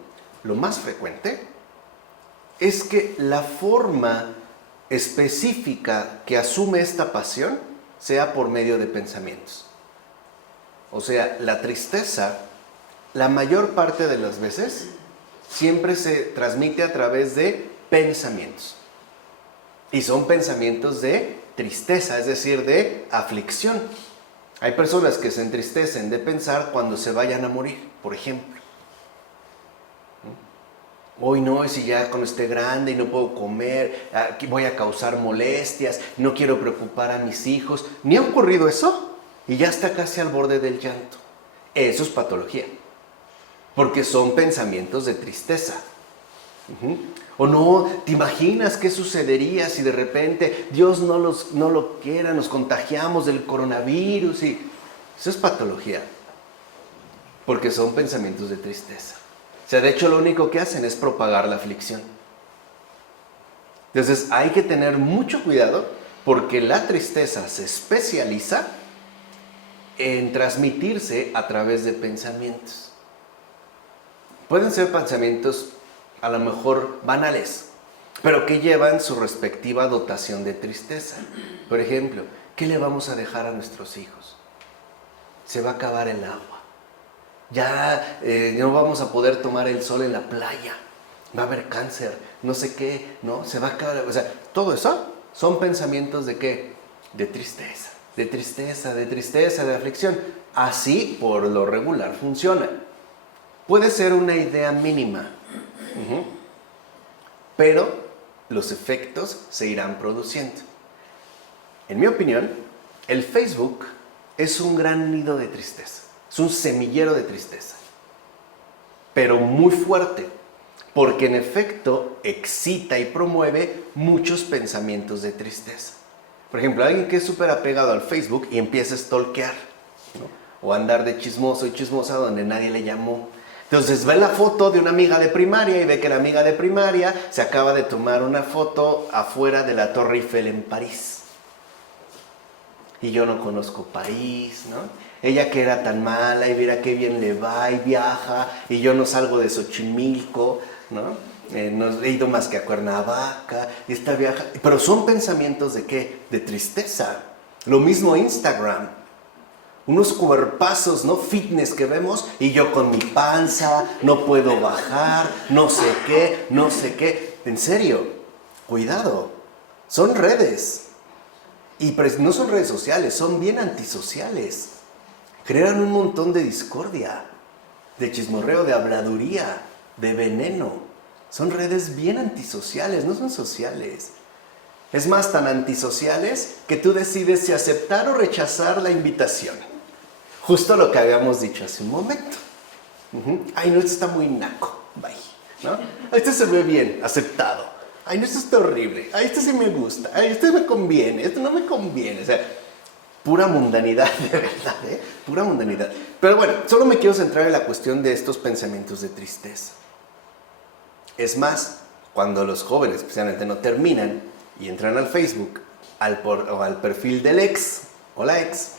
lo más frecuente, es que la forma específica que asume esta pasión sea por medio de pensamientos. O sea, la tristeza, la mayor parte de las veces, siempre se transmite a través de pensamientos. Y son pensamientos de tristeza, es decir, de aflicción. Hay personas que se entristecen de pensar cuando se vayan a morir, por ejemplo. Hoy no, si ya cuando esté grande y no puedo comer, voy a causar molestias, no quiero preocupar a mis hijos. ¿Ni ha ocurrido eso? Y ya está casi al borde del llanto. Eso es patología, porque son pensamientos de tristeza. O no, ¿te imaginas qué sucedería si de repente Dios no lo quiera, nos contagiamos del coronavirus? Eso es patología, porque son pensamientos de tristeza. O sea, de hecho lo único que hacen es propagar la aflicción. Entonces hay que tener mucho cuidado, porque la tristeza se especializa en transmitirse a través de pensamientos. Pueden ser pensamientos a lo mejor banales, pero que llevan su respectiva dotación de tristeza. Por ejemplo, ¿qué le vamos a dejar a nuestros hijos? Se va a acabar el agua. Ya no vamos a poder tomar el sol en la playa. Va a haber cáncer, no sé qué, ¿no? Se va a acabar. O sea, todo eso son pensamientos de ¿qué? De tristeza, de tristeza, de tristeza, de aflicción. Así, por lo regular, funciona. Puede ser una idea mínima, pero los efectos se irán produciendo. En mi opinión, el Facebook es un gran nido de tristeza, es un semillero de tristeza, pero muy fuerte, porque en efecto excita y promueve muchos pensamientos de tristeza. Por ejemplo, alguien que es súper apegado al Facebook y empieza a stalkear, ¿no? O andar de chismoso y chismosa donde nadie le llamó. Entonces ve la foto de una amiga de primaria y ve que la amiga de primaria se acaba de tomar una foto afuera de la Torre Eiffel en París. Y yo no conozco París, ¿no? Ella que era tan mala y mira qué bien le va y viaja y yo no salgo de Xochimilco, ¿no? No he ido más que a Cuernavaca y esta viaja. Pero son pensamientos de ¿qué? De tristeza. Lo mismo Instagram. Unos cuerpazos, ¿no? Fitness que vemos y yo con mi panza, no puedo bajar, no sé qué, no sé qué. En serio, cuidado. Son redes. Y no son redes sociales, son bien antisociales. Crean un montón de discordia, de chismorreo, de habladuría, de veneno. Son redes bien antisociales, no son sociales. Es más, tan antisociales que tú decides si aceptar o rechazar la invitación. Justo lo que habíamos dicho hace un momento. Ay, no, esto está muy naco. Bye. ¿No? Este se ve bien, aceptado. Ay, no, esto está horrible. Ay, este sí me gusta. Ay, este me conviene. Esto no me conviene. O sea, pura mundanidad, de verdad, ¿eh? Pura mundanidad. Pero bueno, solo me quiero centrar en la cuestión de estos pensamientos de tristeza. Es más, cuando los jóvenes especialmente no terminan y entran al Facebook o al perfil del ex o la ex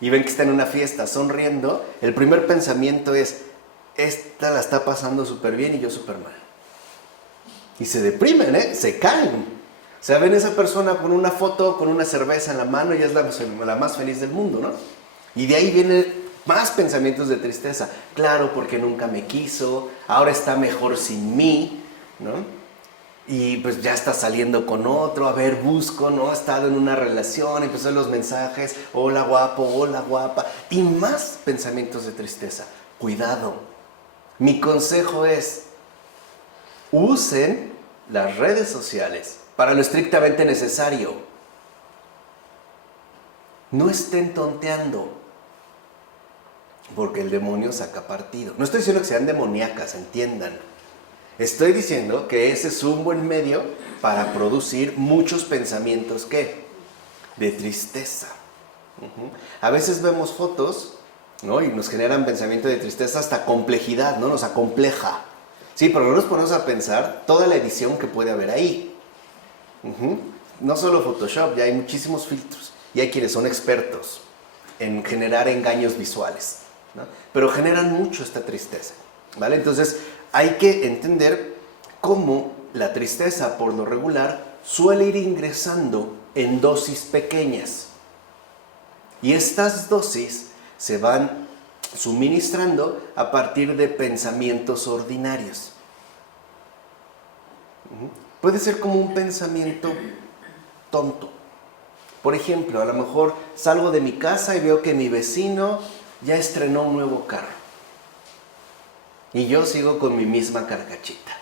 y ven que está en una fiesta sonriendo, el primer pensamiento es, esta la está pasando súper bien y yo súper mal. Y se deprimen, ¿eh? Se caen. O sea, ven a esa persona con una foto, con una cerveza en la mano y es la más feliz del mundo, ¿no? Y de ahí vienen más pensamientos de tristeza. Claro, porque nunca me quiso, ahora está mejor sin mí, ¿no? Y pues ya está saliendo con otro, a ver, busco, ¿no? Ha estado en una relación, empezó los mensajes, hola guapo, hola guapa, y más pensamientos de tristeza. Cuidado. Mi consejo es, usen las redes sociales para lo estrictamente necesario. No estén tonteando, porque el demonio saca partido. No estoy diciendo que sean demoníacas, entiendan. Estoy diciendo que ese es un buen medio para producir muchos pensamientos, ¿qué? De tristeza. A veces vemos fotos, ¿no? Y nos generan pensamientos de tristeza, hasta complejidad, ¿no? Nos acompleja. Sí, pero no nos ponemos a pensar toda la edición que puede haber ahí. No solo Photoshop, ya hay muchísimos filtros. Y hay quienes son expertos en generar engaños visuales, ¿no? Pero generan mucho esta tristeza, ¿vale? Entonces, hay que entender cómo la tristeza, por lo regular, suele ir ingresando en dosis pequeñas. Y estas dosis se van suministrando a partir de pensamientos ordinarios. Puede ser como un pensamiento tonto. Por ejemplo, a lo mejor salgo de mi casa y veo que mi vecino ya estrenó un nuevo carro. Y yo sigo con mi misma carcachita.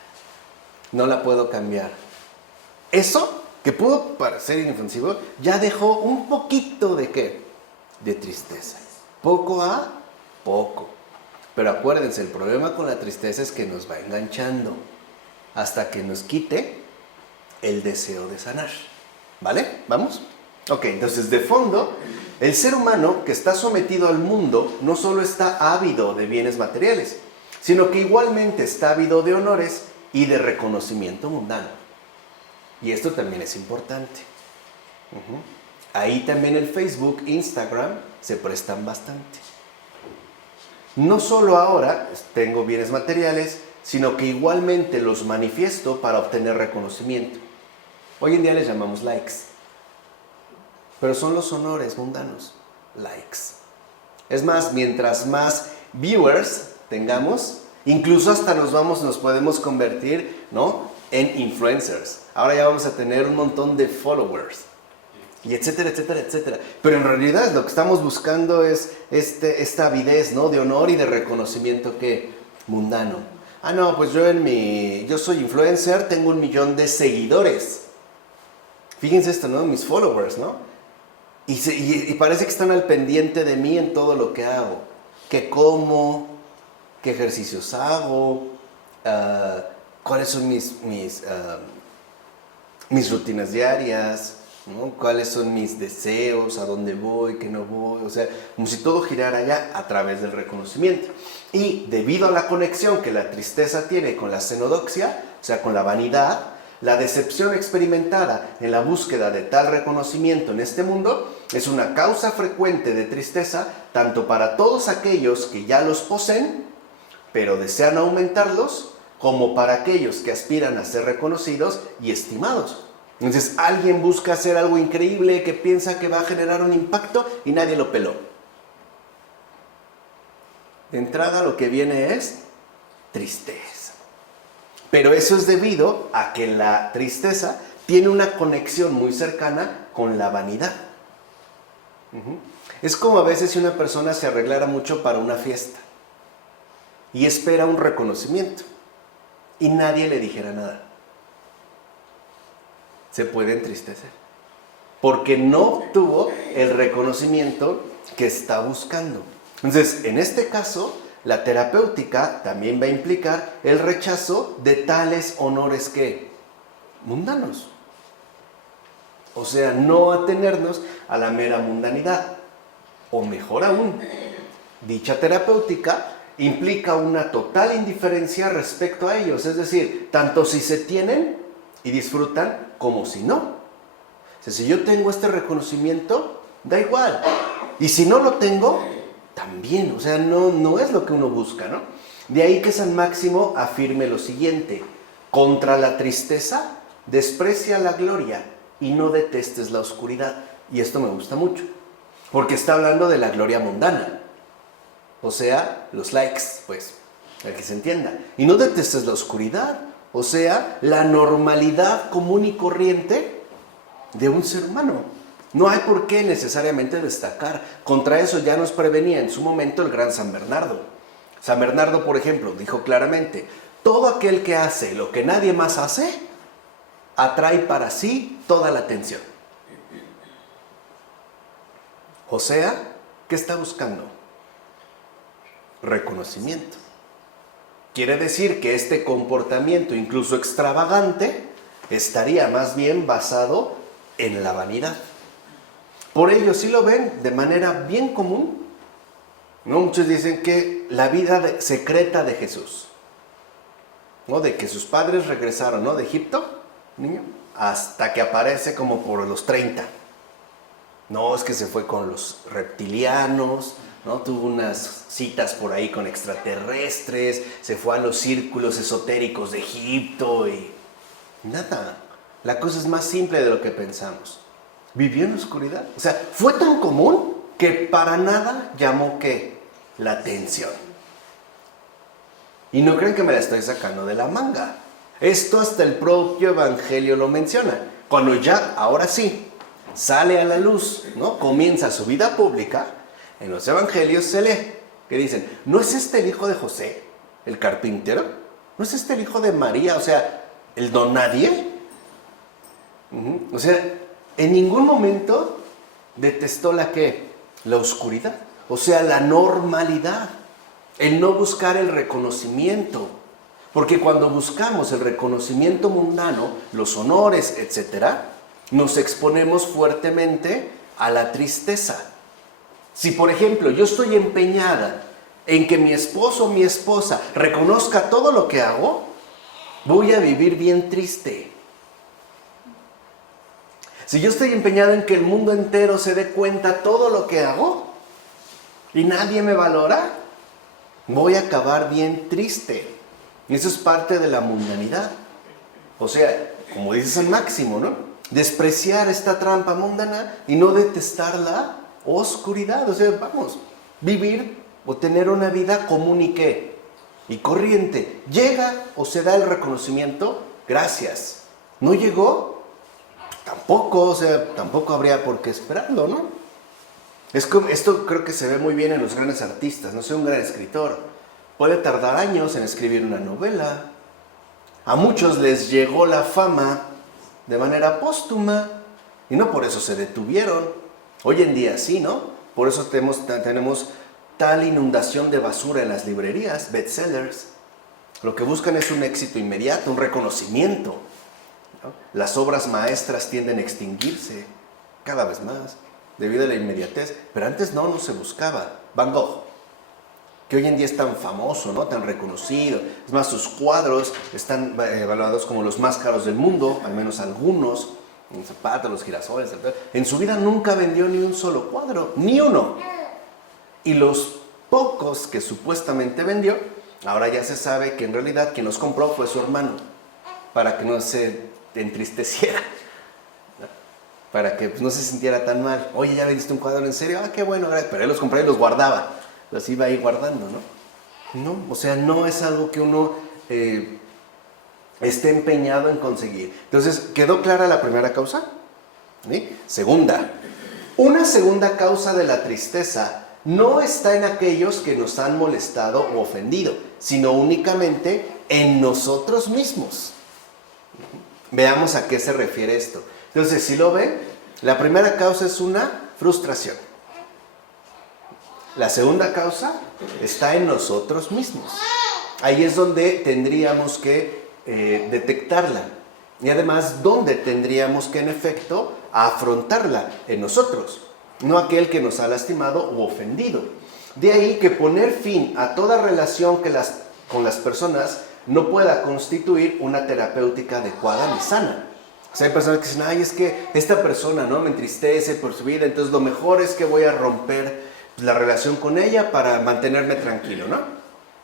No la puedo cambiar. Eso, que pudo parecer inofensivo, ya dejó un poquito de ¿qué? De tristeza. Poco a poco. Pero acuérdense, el problema con la tristeza es que nos va enganchando hasta que nos quite el deseo de sanar. ¿Vale? ¿Vamos? Ok, entonces de fondo, el ser humano que está sometido al mundo no solo está ávido de bienes materiales, sino que igualmente está ávido de honores y de reconocimiento mundano. Y esto también es importante. Ahí también el Facebook, Instagram, se prestan bastante. No solo ahora tengo bienes materiales, sino que igualmente los manifiesto para obtener reconocimiento. Hoy en día les llamamos likes, pero son los honores mundanos, likes. Es más, mientras más viewers tengamos, incluso hasta nos podemos convertir, ¿no?, en influencers. Ahora ya vamos a tener un montón de followers, y etcétera, etcétera, etcétera. Pero en realidad lo que estamos buscando es esta avidez, ¿no?, de honor y de reconocimiento que mundano. Ah, no, pues yo soy influencer, tengo 1 millón de seguidores. Fíjense esto, ¿no?, mis followers, ¿no? Y parece que están al pendiente de mí en todo lo que hago. ¿Qué como? ¿Qué ejercicios hago? ¿Cuáles son mis rutinas diarias? ¿No? ¿Cuáles son mis deseos? ¿A dónde voy? ¿Qué no voy? O sea, como si todo girara ya a través del reconocimiento. Y debido a la conexión que la tristeza tiene con la xenodoxia, o sea, con la vanidad, la decepción experimentada en la búsqueda de tal reconocimiento en este mundo es una causa frecuente de tristeza tanto para todos aquellos que ya los poseen, pero desean aumentarlos, como para aquellos que aspiran a ser reconocidos y estimados. Entonces, alguien busca hacer algo increíble que piensa que va a generar un impacto y nadie lo peló. De entrada, lo que viene es tristeza. Pero eso es debido a que la tristeza tiene una conexión muy cercana con la vanidad. Es como a veces si una persona se arreglara mucho para una fiesta y espera un reconocimiento y nadie le dijera nada. Se puede entristecer porque no obtuvo el reconocimiento que está buscando. Entonces, en este caso, la terapéutica también va a implicar el rechazo de tales honores que mundanos. O sea, no atenernos a la mera mundanidad. O mejor aún, dicha terapéutica implica una total indiferencia respecto a ellos. Es decir, tanto si se tienen y disfrutan como si no. O sea, si yo tengo este reconocimiento, da igual. Y si no lo tengo, también. O sea, no es lo que uno busca, ¿no? De ahí que San Máximo afirme lo siguiente: contra la tristeza, desprecia la gloria y no detestes la oscuridad. Y esto me gusta mucho, porque está hablando de la gloria mundana. O sea, los likes, pues, para que se entienda. Y no detestes la oscuridad, o sea, la normalidad común y corriente de un ser humano. No hay por qué necesariamente destacar. Contra eso ya nos prevenía en su momento el gran San Bernardo. San Bernardo, por ejemplo, dijo claramente: todo aquel que hace lo que nadie más hace, atrae para sí toda la atención. O sea, ¿qué está buscando? Reconocimiento. Quiere decir que este comportamiento, incluso extravagante, estaría más bien basado en la vanidad. Por ello, si lo ven de manera bien común, ¿no? Muchos dicen que la vida secreta de Jesús, ¿no?, de que sus padres regresaron, ¿no?, de Egipto, niño, hasta que aparece como por los 30. No, es que se fue con los reptilianos, ¿no? Tuvo unas citas por ahí con extraterrestres, se fue a los círculos esotéricos de Egipto y nada. La cosa es más simple de lo que pensamos. Vivió en la oscuridad. O sea, fue tan común que para nada llamó, ¿qué?, la atención. Y no creen que me la estoy sacando de la manga. Esto hasta el propio Evangelio lo menciona. Cuando ya, ahora sí, sale a la luz, ¿no?, comienza su vida pública, en los Evangelios se lee que dicen: ¿no es este el hijo de José, el carpintero? ¿No es este el hijo de María, o sea, el don nadie? O sea, en ningún momento detestó la oscuridad, o sea, la normalidad, el no buscar el reconocimiento. Porque cuando buscamos el reconocimiento mundano, los honores, etc., nos exponemos fuertemente a la tristeza. Si, por ejemplo, yo estoy empeñada en que mi esposo o mi esposa reconozca todo lo que hago, voy a vivir bien triste. Si yo estoy empeñado en que el mundo entero se dé cuenta todo lo que hago y nadie me valora, voy a acabar bien triste. Y eso es parte de la mundanidad. O sea, como dice San Máximo, ¿no? Despreciar esta trampa mundana y no detestar la oscuridad. O sea, vamos, vivir o tener una vida común y qué, y corriente. Llega o se da el reconocimiento, gracias. ¿No llegó? Tampoco, o sea, tampoco habría por qué esperarlo, ¿no? Esto creo que se ve muy bien en los grandes artistas. No sé, un gran escritor puede tardar años en escribir una novela. A muchos les llegó la fama de manera póstuma y no por eso se detuvieron. Hoy en día sí, ¿no? Por eso tenemos tal inundación de basura en las librerías, bestsellers. Lo que buscan es un éxito inmediato, un reconocimiento, ¿no? Las obras maestras tienden a extinguirse cada vez más debido a la inmediatez, pero antes no se buscaba. Van Gogh, que hoy en día es tan famoso, ¿no? Tan reconocido. Es más, sus cuadros están evaluados como los más caros del mundo, al menos algunos. En Zapata, los girasoles. En su vida nunca vendió ni un solo cuadro, ni uno. Y los pocos que supuestamente vendió, ahora ya se sabe que en realidad quien los compró fue su hermano, para que no se entristeciera, ¿no? Para que no se sintiera tan mal. Oye, ¿ya vendiste un cuadro en serio? Ah, qué bueno, pero él los compraba y los guardaba. Los iba ahí guardando, ¿no? No, o sea, no es algo que uno esté empeñado en conseguir. Entonces, ¿quedó clara la primera causa? ¿Sí? Segunda, una segunda causa de la tristeza no está en aquellos que nos han molestado o ofendido, sino únicamente en nosotros mismos. Veamos a qué se refiere esto. Entonces, si lo ven, la primera causa es una frustración. La segunda causa está en nosotros mismos. Ahí es donde tendríamos que detectarla. Y además, donde tendríamos que, en efecto, afrontarla en nosotros, no aquel que nos ha lastimado u ofendido. De ahí que poner fin a toda relación con las personas no pueda constituir una terapéutica adecuada ni sana. O sea, hay personas que dicen, ay, es que esta persona, ¿no?, me entristece por su vida, entonces lo mejor es que voy a romper la relación con ella para mantenerme tranquilo, ¿no?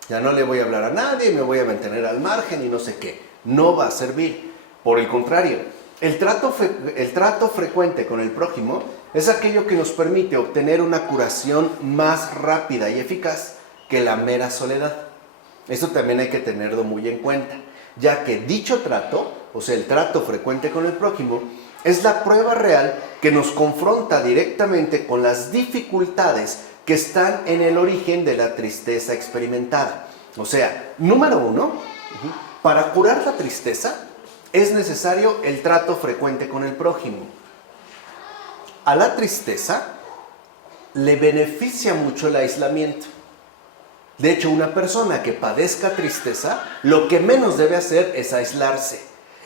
Ya no le voy a hablar a nadie, me voy a mantener al margen y no sé qué. No va a servir. Por el contrario, el trato frecuente con el prójimo es aquello que nos permite obtener una curación más rápida y eficaz que la mera soledad. Esto también hay que tenerlo muy en cuenta, ya que dicho trato, o sea, el trato frecuente con el prójimo, es la prueba real que nos confronta directamente con las dificultades que están en el origen de la tristeza experimentada. O sea, número uno, para curar la tristeza es necesario el trato frecuente con el prójimo. A la tristeza le beneficia mucho el aislamiento. De hecho, una persona que padezca tristeza, lo que menos debe hacer es aislarse.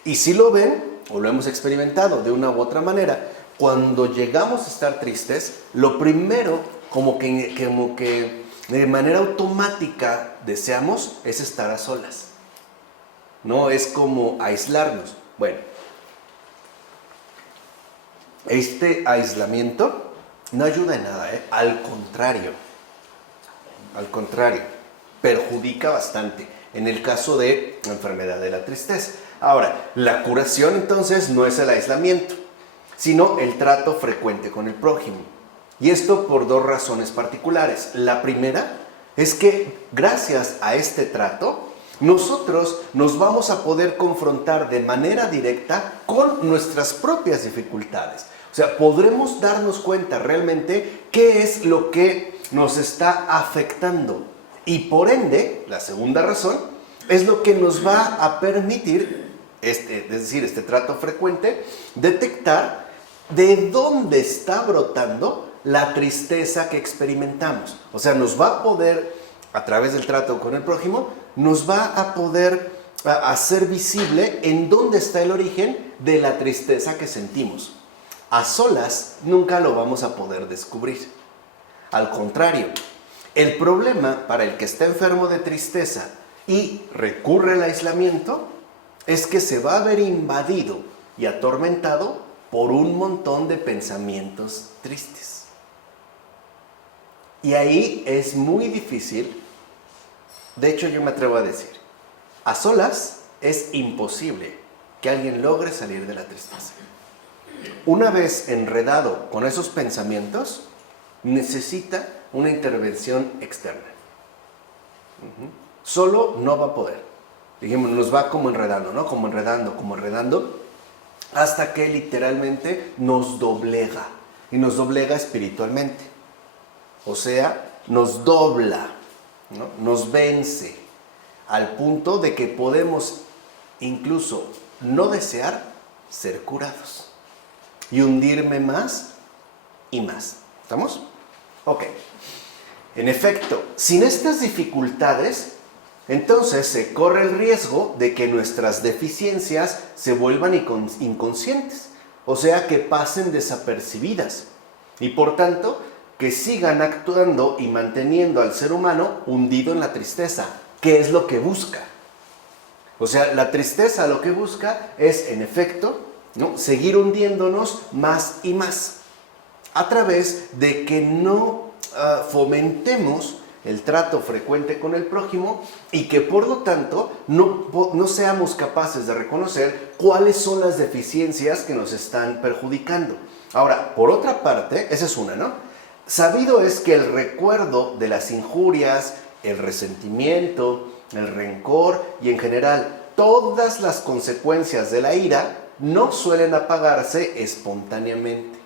Y si lo ven, o lo hemos experimentado de una u otra manera, cuando llegamos a estar tristes, lo primero, como que de manera automática deseamos, es estar a solas. No es como aislarnos. Bueno, este aislamiento no ayuda en nada, ¿eh? Al contrario, perjudica bastante en el caso de la enfermedad de la tristeza. Ahora, la curación entonces no es el aislamiento, sino el trato frecuente con el prójimo. Y esto por dos razones particulares. La primera es que gracias a este trato, nosotros nos vamos a poder confrontar de manera directa con nuestras propias dificultades. O sea, podremos darnos cuenta realmente qué es lo que nos está afectando. Y por ende, la segunda razón, es lo que nos va a permitir, este trato frecuente, detectar de dónde está brotando la tristeza que experimentamos. O sea, nos va a poder, a través del trato con el prójimo, nos va a poder hacer visible en dónde está el origen de la tristeza que sentimos. A solas nunca lo vamos a poder descubrir. Al contrario, el problema para el que está enfermo de tristeza y recurre al aislamiento es que se va a ver invadido y atormentado por un montón de pensamientos tristes. Y ahí es muy difícil, de hecho yo me atrevo a decir, A solas es imposible que alguien logre salir de la tristeza. Una vez enredado con esos pensamientos, necesita una intervención externa. Solo no va a poder. Dijimos, nos va como enredando, ¿no? Como enredando, hasta que literalmente nos doblega. Y nos doblega espiritualmente. O sea, nos dobla, ¿no? Nos vence, al punto de que podemos incluso no desear ser curados. Y hundirme más y más. ¿Estamos? Ok. En efecto, sin estas dificultades, entonces se corre el riesgo de que nuestras deficiencias se vuelvan inconscientes, o sea, que pasen desapercibidas, y por tanto, que sigan actuando y manteniendo al ser humano hundido en la tristeza, que es lo que busca. O sea, la tristeza lo que busca es, en efecto, ¿no?, seguir hundiéndonos más y más, a través de que no fomentemos el trato frecuente con el prójimo y que por lo tanto no seamos capaces de reconocer cuáles son las deficiencias que nos están perjudicando. Ahora, por otra parte, esa es una, ¿no? Sabido es que el recuerdo de las injurias, el resentimiento, el rencor y en general todas las consecuencias de la ira no suelen apagarse espontáneamente,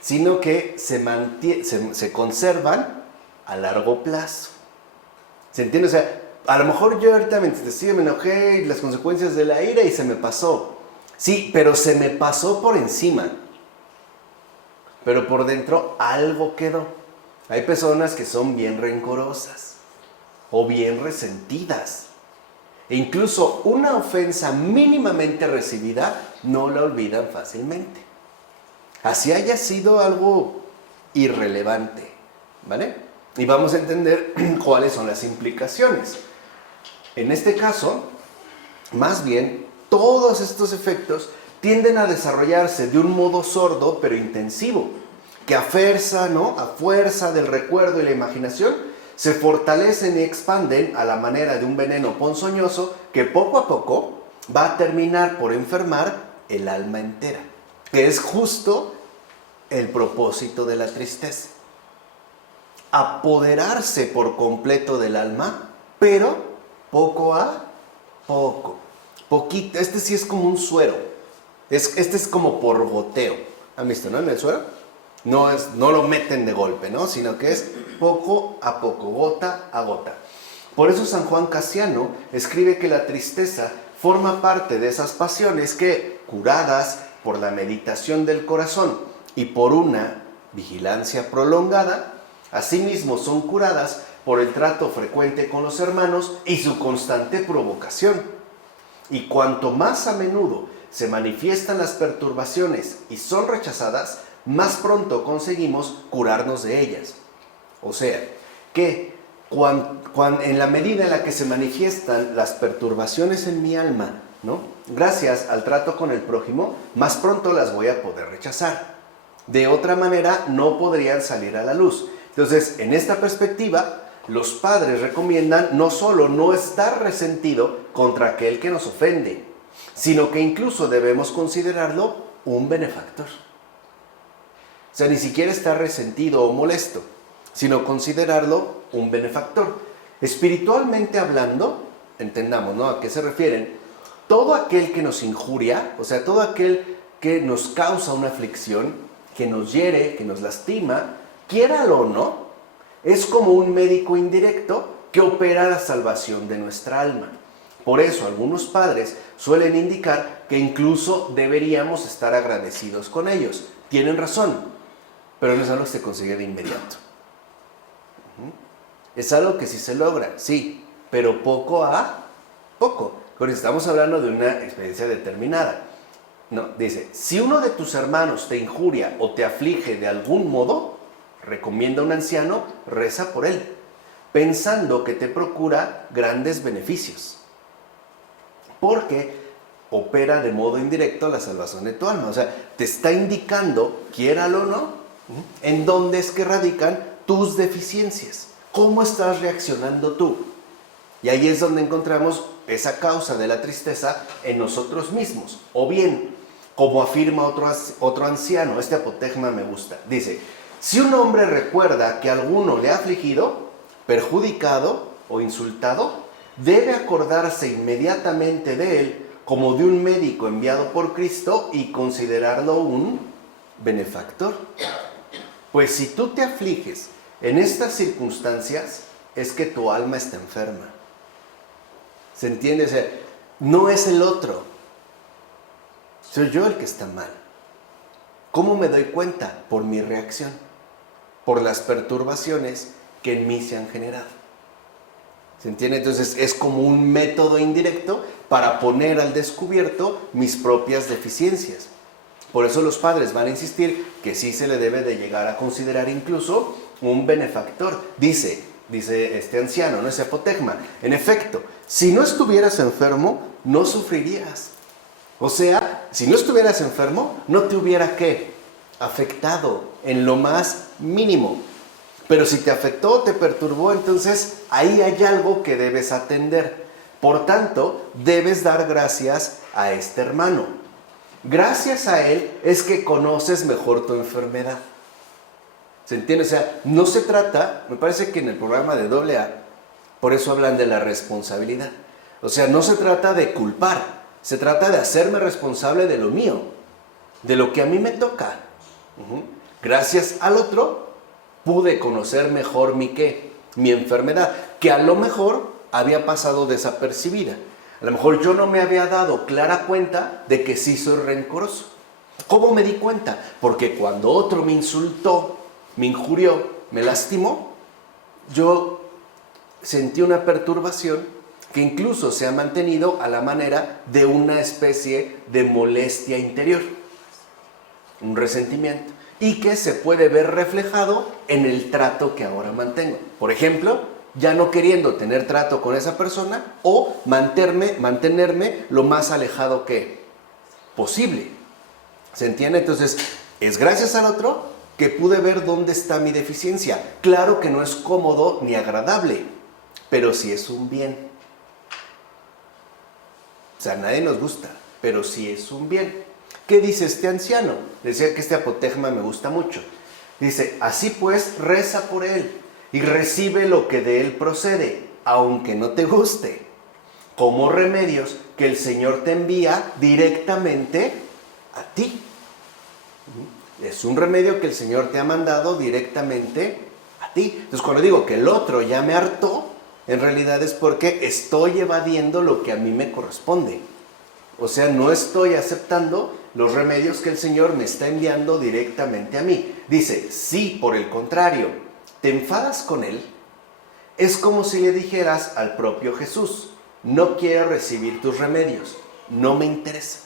sino que se conservan a largo plazo. ¿Se entiende? O sea, a lo mejor yo ahorita me enojé y las consecuencias de la ira y se me pasó. Sí, pero se me pasó por encima. Pero por dentro algo quedó. Hay personas que son bien rencorosas o bien resentidas. E incluso una ofensa mínimamente recibida no la olvidan fácilmente. Así haya sido algo irrelevante, ¿vale? Y vamos a entender cuáles son las implicaciones. En este caso, más bien, todos estos efectos tienden a desarrollarse de un modo sordo pero intensivo, que a fuerza del recuerdo y la imaginación, se fortalecen y expanden a la manera de un veneno ponzoñoso que poco a poco va a terminar por enfermar el alma entera, que es justo el propósito de la tristeza. Apoderarse por completo del alma, pero poco a poco. Poquito. Este sí es como un suero. Este es como por goteo. ¿Han visto, no? En el suero. No lo meten de golpe, ¿no? Sino que es poco a poco, gota a gota. Por eso San Juan Casiano escribe que la tristeza forma parte de esas pasiones que, curadas por la meditación del corazón y por una vigilancia prolongada, asimismo son curadas por el trato frecuente con los hermanos y su constante provocación. Y cuanto más a menudo se manifiestan las perturbaciones y son rechazadas, más pronto conseguimos curarnos de ellas. O sea, que en la medida en la que se manifiestan las perturbaciones en mi alma, ¿no?, gracias al trato con el prójimo, más pronto las voy a poder rechazar. De otra manera, no podrían salir a la luz. Entonces, en esta perspectiva, los padres recomiendan no solo no estar resentido contra aquel que nos ofende, sino que incluso debemos considerarlo un benefactor. O sea, ni siquiera estar resentido o molesto, sino considerarlo un benefactor. Espiritualmente hablando, entendamos, ¿no?, a qué se refieren. Todo aquel que nos injuria, o sea, todo aquel que nos causa una aflicción, que nos hiere, que nos lastima, quiéralo o no, es como un médico indirecto que opera la salvación de nuestra alma. Por eso algunos padres suelen indicar que incluso deberíamos estar agradecidos con ellos. Tienen razón, pero no es algo que se consigue de inmediato. Es algo que sí se logra, sí, pero poco a poco. Porque estamos hablando de una experiencia determinada. No, dice, si uno de tus hermanos te injuria o te aflige de algún modo, recomienda a un anciano, reza por él, pensando que te procura grandes beneficios. Porque opera de modo indirecto la salvación de tu alma. O sea, te está indicando, quiéralo o no, en dónde es que radican tus deficiencias. ¿Cómo estás reaccionando tú? Y ahí es donde encontramos esa causa de la tristeza en nosotros mismos. O bien, como afirma otro anciano, este apotegma me gusta, dice, si un hombre recuerda que alguno le ha afligido, perjudicado o insultado, debe acordarse inmediatamente de él como de un médico enviado por Cristo y considerarlo un benefactor. Pues si tú te afliges en estas circunstancias, es que tu alma está enferma. ¿Se entiende? O sea, no es el otro. Soy yo el que está mal. ¿Cómo me doy cuenta? Por mi reacción, por las perturbaciones que en mí se han generado. ¿Se entiende? Entonces es como un método indirecto para poner al descubierto mis propias deficiencias. Por eso los padres van a insistir que sí se le debe de llegar a considerar incluso un benefactor. Dice este anciano, ¿no? Ese apotegma. En efecto, si no estuvieras enfermo, no sufrirías. O sea, si no estuvieras enfermo, no te hubiera ¿qué? Afectado en lo más mínimo. Pero si te afectó, te perturbó, entonces ahí hay algo que debes atender. Por tanto, debes dar gracias a este hermano. Gracias a él es que conoces mejor tu enfermedad. ¿Se entiende? O sea, no se trata, me parece que en el programa de AA, por eso hablan de la responsabilidad. O sea, no se trata de culpar, se trata de hacerme responsable de lo mío, de lo que a mí me toca. Gracias al otro, pude conocer mejor mi enfermedad, que a lo mejor había pasado desapercibida. A lo mejor yo no me había dado clara cuenta de que sí soy rencoroso. ¿Cómo me di cuenta? Porque cuando otro me insultó, me injurió, me lastimó, yo sentí una perturbación que incluso se ha mantenido a la manera de una especie de molestia interior, un resentimiento, y que se puede ver reflejado en el trato que ahora mantengo. Por ejemplo, ya no queriendo tener trato con esa persona o mantenerme lo más alejado que posible. ¿Se entiende? Entonces, es gracias al otro que pude ver dónde está mi deficiencia. Claro que no es cómodo ni agradable, pero sí es un bien. O sea, a nadie nos gusta, pero sí es un bien. ¿Qué dice este anciano? Decía que este apotegma me gusta mucho. Dice, así pues, reza por él y recibe lo que de él procede, aunque no te guste, como remedios que el Señor te envía directamente a ti. Es un remedio que el Señor te ha mandado directamente a ti. Entonces, cuando digo que el otro ya me hartó, en realidad es porque estoy evadiendo lo que a mí me corresponde. O sea, no estoy aceptando los remedios que el Señor me está enviando directamente a mí. Dice, si por el contrario te enfadas con Él, es como si le dijeras al propio Jesús, no quiero recibir tus remedios, no me interesa.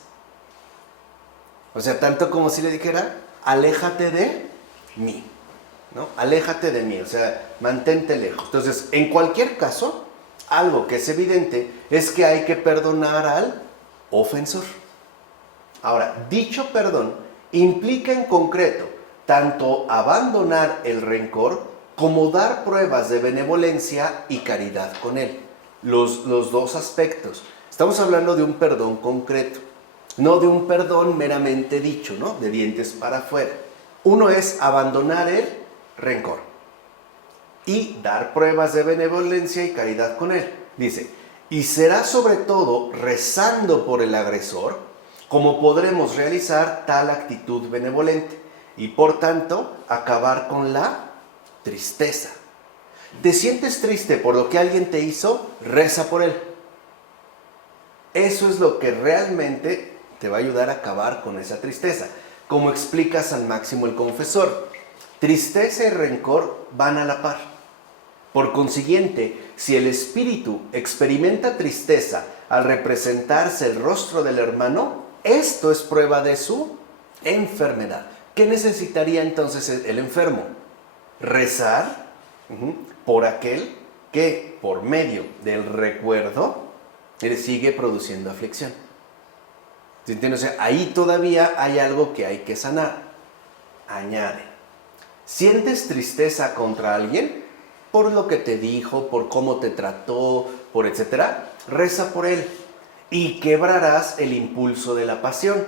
O sea, tanto como si le dijera, aléjate de mí, ¿no? Aléjate de mí, o sea, mantente lejos. Entonces, en cualquier caso, algo que es evidente es que hay que perdonar al ofensor. Ahora, dicho perdón implica en concreto tanto abandonar el rencor como dar pruebas de benevolencia y caridad con él. Los dos aspectos. Estamos hablando de un perdón concreto, no de un perdón meramente dicho, ¿no? De dientes para afuera. Uno es abandonar el rencor y dar pruebas de benevolencia y caridad con él. Dice, y será sobre todo rezando por el agresor como podremos realizar tal actitud benevolente y por tanto acabar con la tristeza. ¿Te sientes triste por lo que alguien te hizo? Reza por él. Eso es lo que realmente te va a ayudar a acabar con esa tristeza. Como explica San Máximo el Confesor, tristeza y rencor van a la par. Por consiguiente, si el espíritu experimenta tristeza al representarse el rostro del hermano, esto es prueba de su enfermedad. ¿Qué necesitaría entonces el enfermo? Rezar por aquel que por medio del recuerdo le sigue produciendo aflicción. ¿Se entiende? O sea, ahí todavía hay algo que hay que sanar. Añade, ¿sientes tristeza contra alguien? Por lo que te dijo, por cómo te trató, por etcétera, reza por él y quebrarás el impulso de la pasión,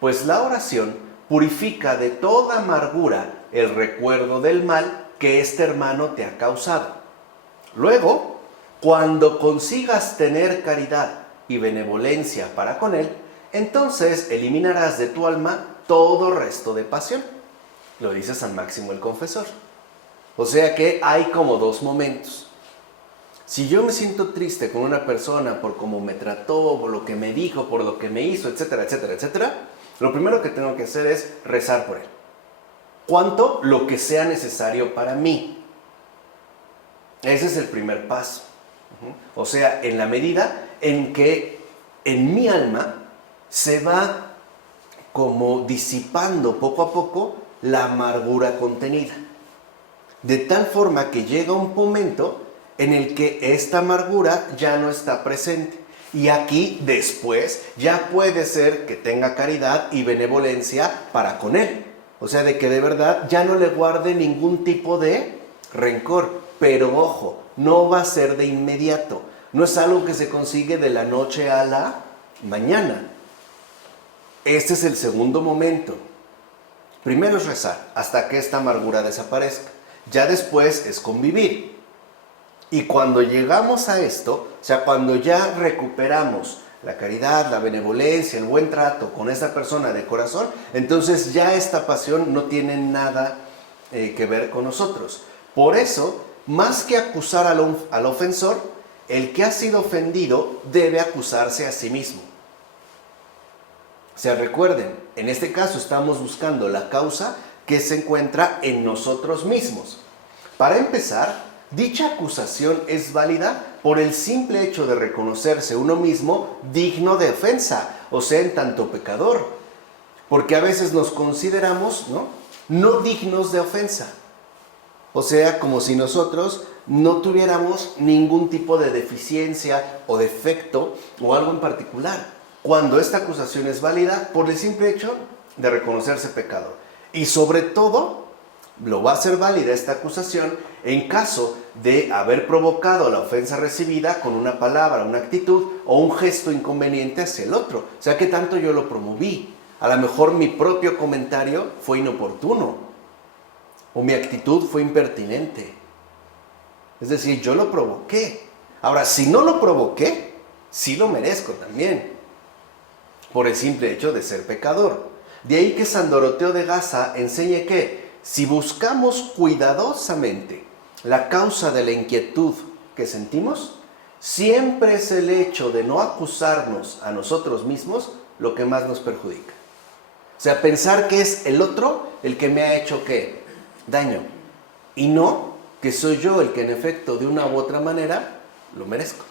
pues la oración purifica de toda amargura el recuerdo del mal que este hermano te ha causado. Luego, cuando consigas tener caridad y benevolencia para con él, entonces eliminarás de tu alma todo resto de pasión. Lo dice San Máximo el Confesor. O sea que hay como dos momentos. Si yo me siento triste con una persona por cómo me trató, por lo que me dijo, por lo que me hizo, etcétera, etcétera, etcétera, lo primero que tengo que hacer es rezar por él. ¿Cuánto? Lo que sea necesario para mí. Ese es el primer paso. O sea, en la medida en que en mi alma se va como disipando poco a poco la amargura contenida. De tal forma que llega un momento en el que esta amargura ya no está presente. Y aquí después ya puede ser que tenga caridad y benevolencia para con él. O sea, de que de verdad ya no le guarde ningún tipo de rencor. Pero ojo, no va a ser de inmediato. No es algo que se consigue de la noche a la mañana. Este es el segundo momento. Primero es rezar hasta que esta amargura desaparezca. Ya después es convivir. Y cuando llegamos a esto, o sea, cuando ya recuperamos la caridad, la benevolencia, el buen trato con esa persona de corazón, entonces ya esta pasión no tiene nada que ver con nosotros. Por eso, más que acusar al ofensor, el que ha sido ofendido debe acusarse a sí mismo. O sea, recuerden, en este caso estamos buscando la causa que se encuentra en nosotros mismos. Para empezar, dicha acusación es válida por el simple hecho de reconocerse uno mismo digno de ofensa, o sea, en tanto pecador. Porque a veces nos consideramos, no dignos de ofensa. O sea, como si nosotros no tuviéramos ningún tipo de deficiencia o defecto o algo en particular, cuando esta acusación es válida por el simple hecho de reconocerse pecador. Y sobre todo, lo va a ser válida esta acusación en caso de haber provocado la ofensa recibida con una palabra, una actitud o un gesto inconveniente hacia el otro. O sea, que tanto yo lo promoví. A lo mejor mi propio comentario fue inoportuno o mi actitud fue impertinente. Es decir, yo lo provoqué. Ahora, si no lo provoqué, sí lo merezco también, por el simple hecho de ser pecador. De ahí que San Doroteo de Gaza enseñe que si buscamos cuidadosamente la causa de la inquietud que sentimos, siempre es el hecho de no acusarnos a nosotros mismos lo que más nos perjudica. O sea, pensar que es el otro el que me ha hecho ¿qué? Daño. Y no que soy yo el que en efecto de una u otra manera lo merezco.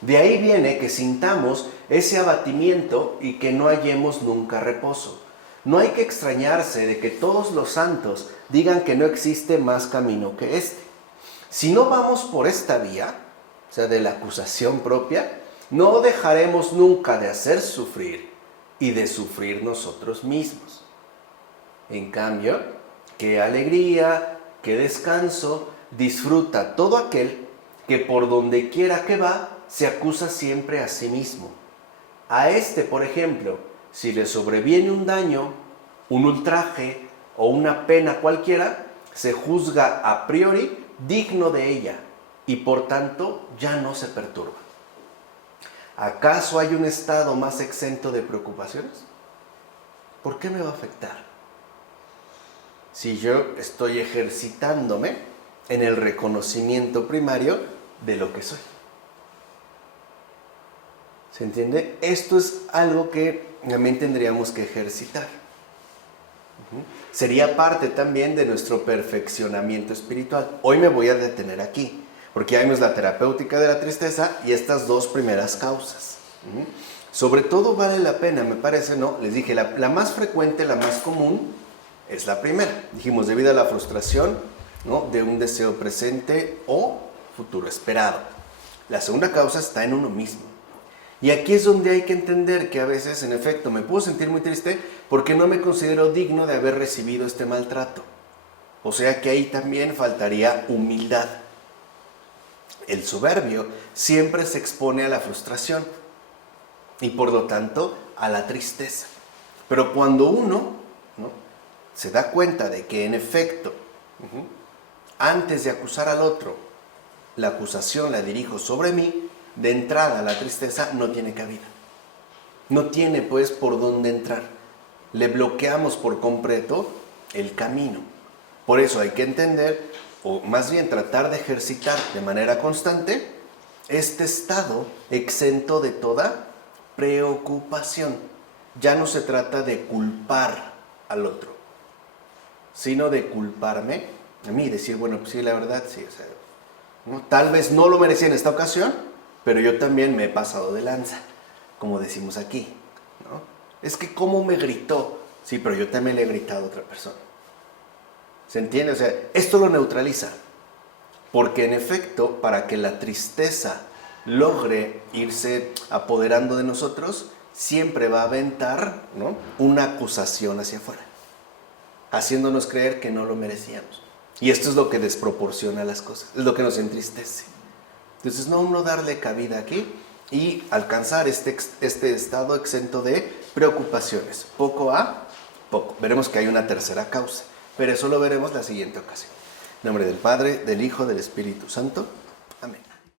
De ahí viene que sintamos ese abatimiento y que no hallemos nunca reposo. No hay que extrañarse de que todos los santos digan que no existe más camino que este. Si no vamos por esta vía, o sea, de la acusación propia, no dejaremos nunca de hacer sufrir y de sufrir nosotros mismos. En cambio, qué alegría, qué descanso disfruta todo aquel que por donde quiera que va se acusa siempre a sí mismo. A este, por ejemplo, si le sobreviene un daño, un ultraje o una pena cualquiera, se juzga a priori digno de ella y por tanto ya no se perturba. ¿Acaso hay un estado más exento de preocupaciones? ¿Por qué me va a afectar? Si yo estoy ejercitándome en el reconocimiento primario de lo que soy. ¿Se entiende? Esto es algo que también tendríamos que ejercitar. Sería parte también de nuestro perfeccionamiento espiritual. Hoy me voy a detener aquí, porque ya vimos la terapéutica de la tristeza y estas dos primeras causas. Sobre todo vale la pena, me parece, ¿no? Les dije, la más frecuente, la más común, es la primera. Dijimos, debido a la frustración, ¿no?, de un deseo presente o futuro esperado. La segunda causa está en uno mismo. Y aquí es donde hay que entender que a veces, en efecto, me puedo sentir muy triste porque no me considero digno de haber recibido este maltrato. O sea que ahí también faltaría humildad. El soberbio siempre se expone a la frustración y por lo tanto a la tristeza. Pero cuando uno, ¿no?, se da cuenta de que en efecto, antes de acusar al otro, la acusación la dirijo sobre mí, de entrada la tristeza no tiene cabida. No tiene pues por dónde entrar. Le bloqueamos por completo el camino. Por eso hay que entender, o más bien tratar de ejercitar de manera constante, este estado exento de toda preocupación. Ya no se trata de culpar al otro, sino de culparme a mí, decir, bueno, pues sí, la verdad, sí, o sea, ¿no?, tal vez no lo merecía en esta ocasión, pero yo también me he pasado de lanza, como decimos aquí, ¿no? Es que cómo me gritó, sí, pero yo también le he gritado a otra persona. ¿Se entiende? O sea, esto lo neutraliza, porque en efecto, para que la tristeza logre irse apoderando de nosotros, siempre va a aventar, ¿no?, una acusación hacia afuera, haciéndonos creer que no lo merecíamos. Y esto es lo que desproporciona las cosas, es lo que nos entristece. Entonces, no darle cabida aquí y alcanzar este estado exento de preocupaciones, poco a poco. Veremos que hay una tercera causa, pero eso lo veremos la siguiente ocasión. En nombre del Padre, del Hijo, del Espíritu Santo. Amén.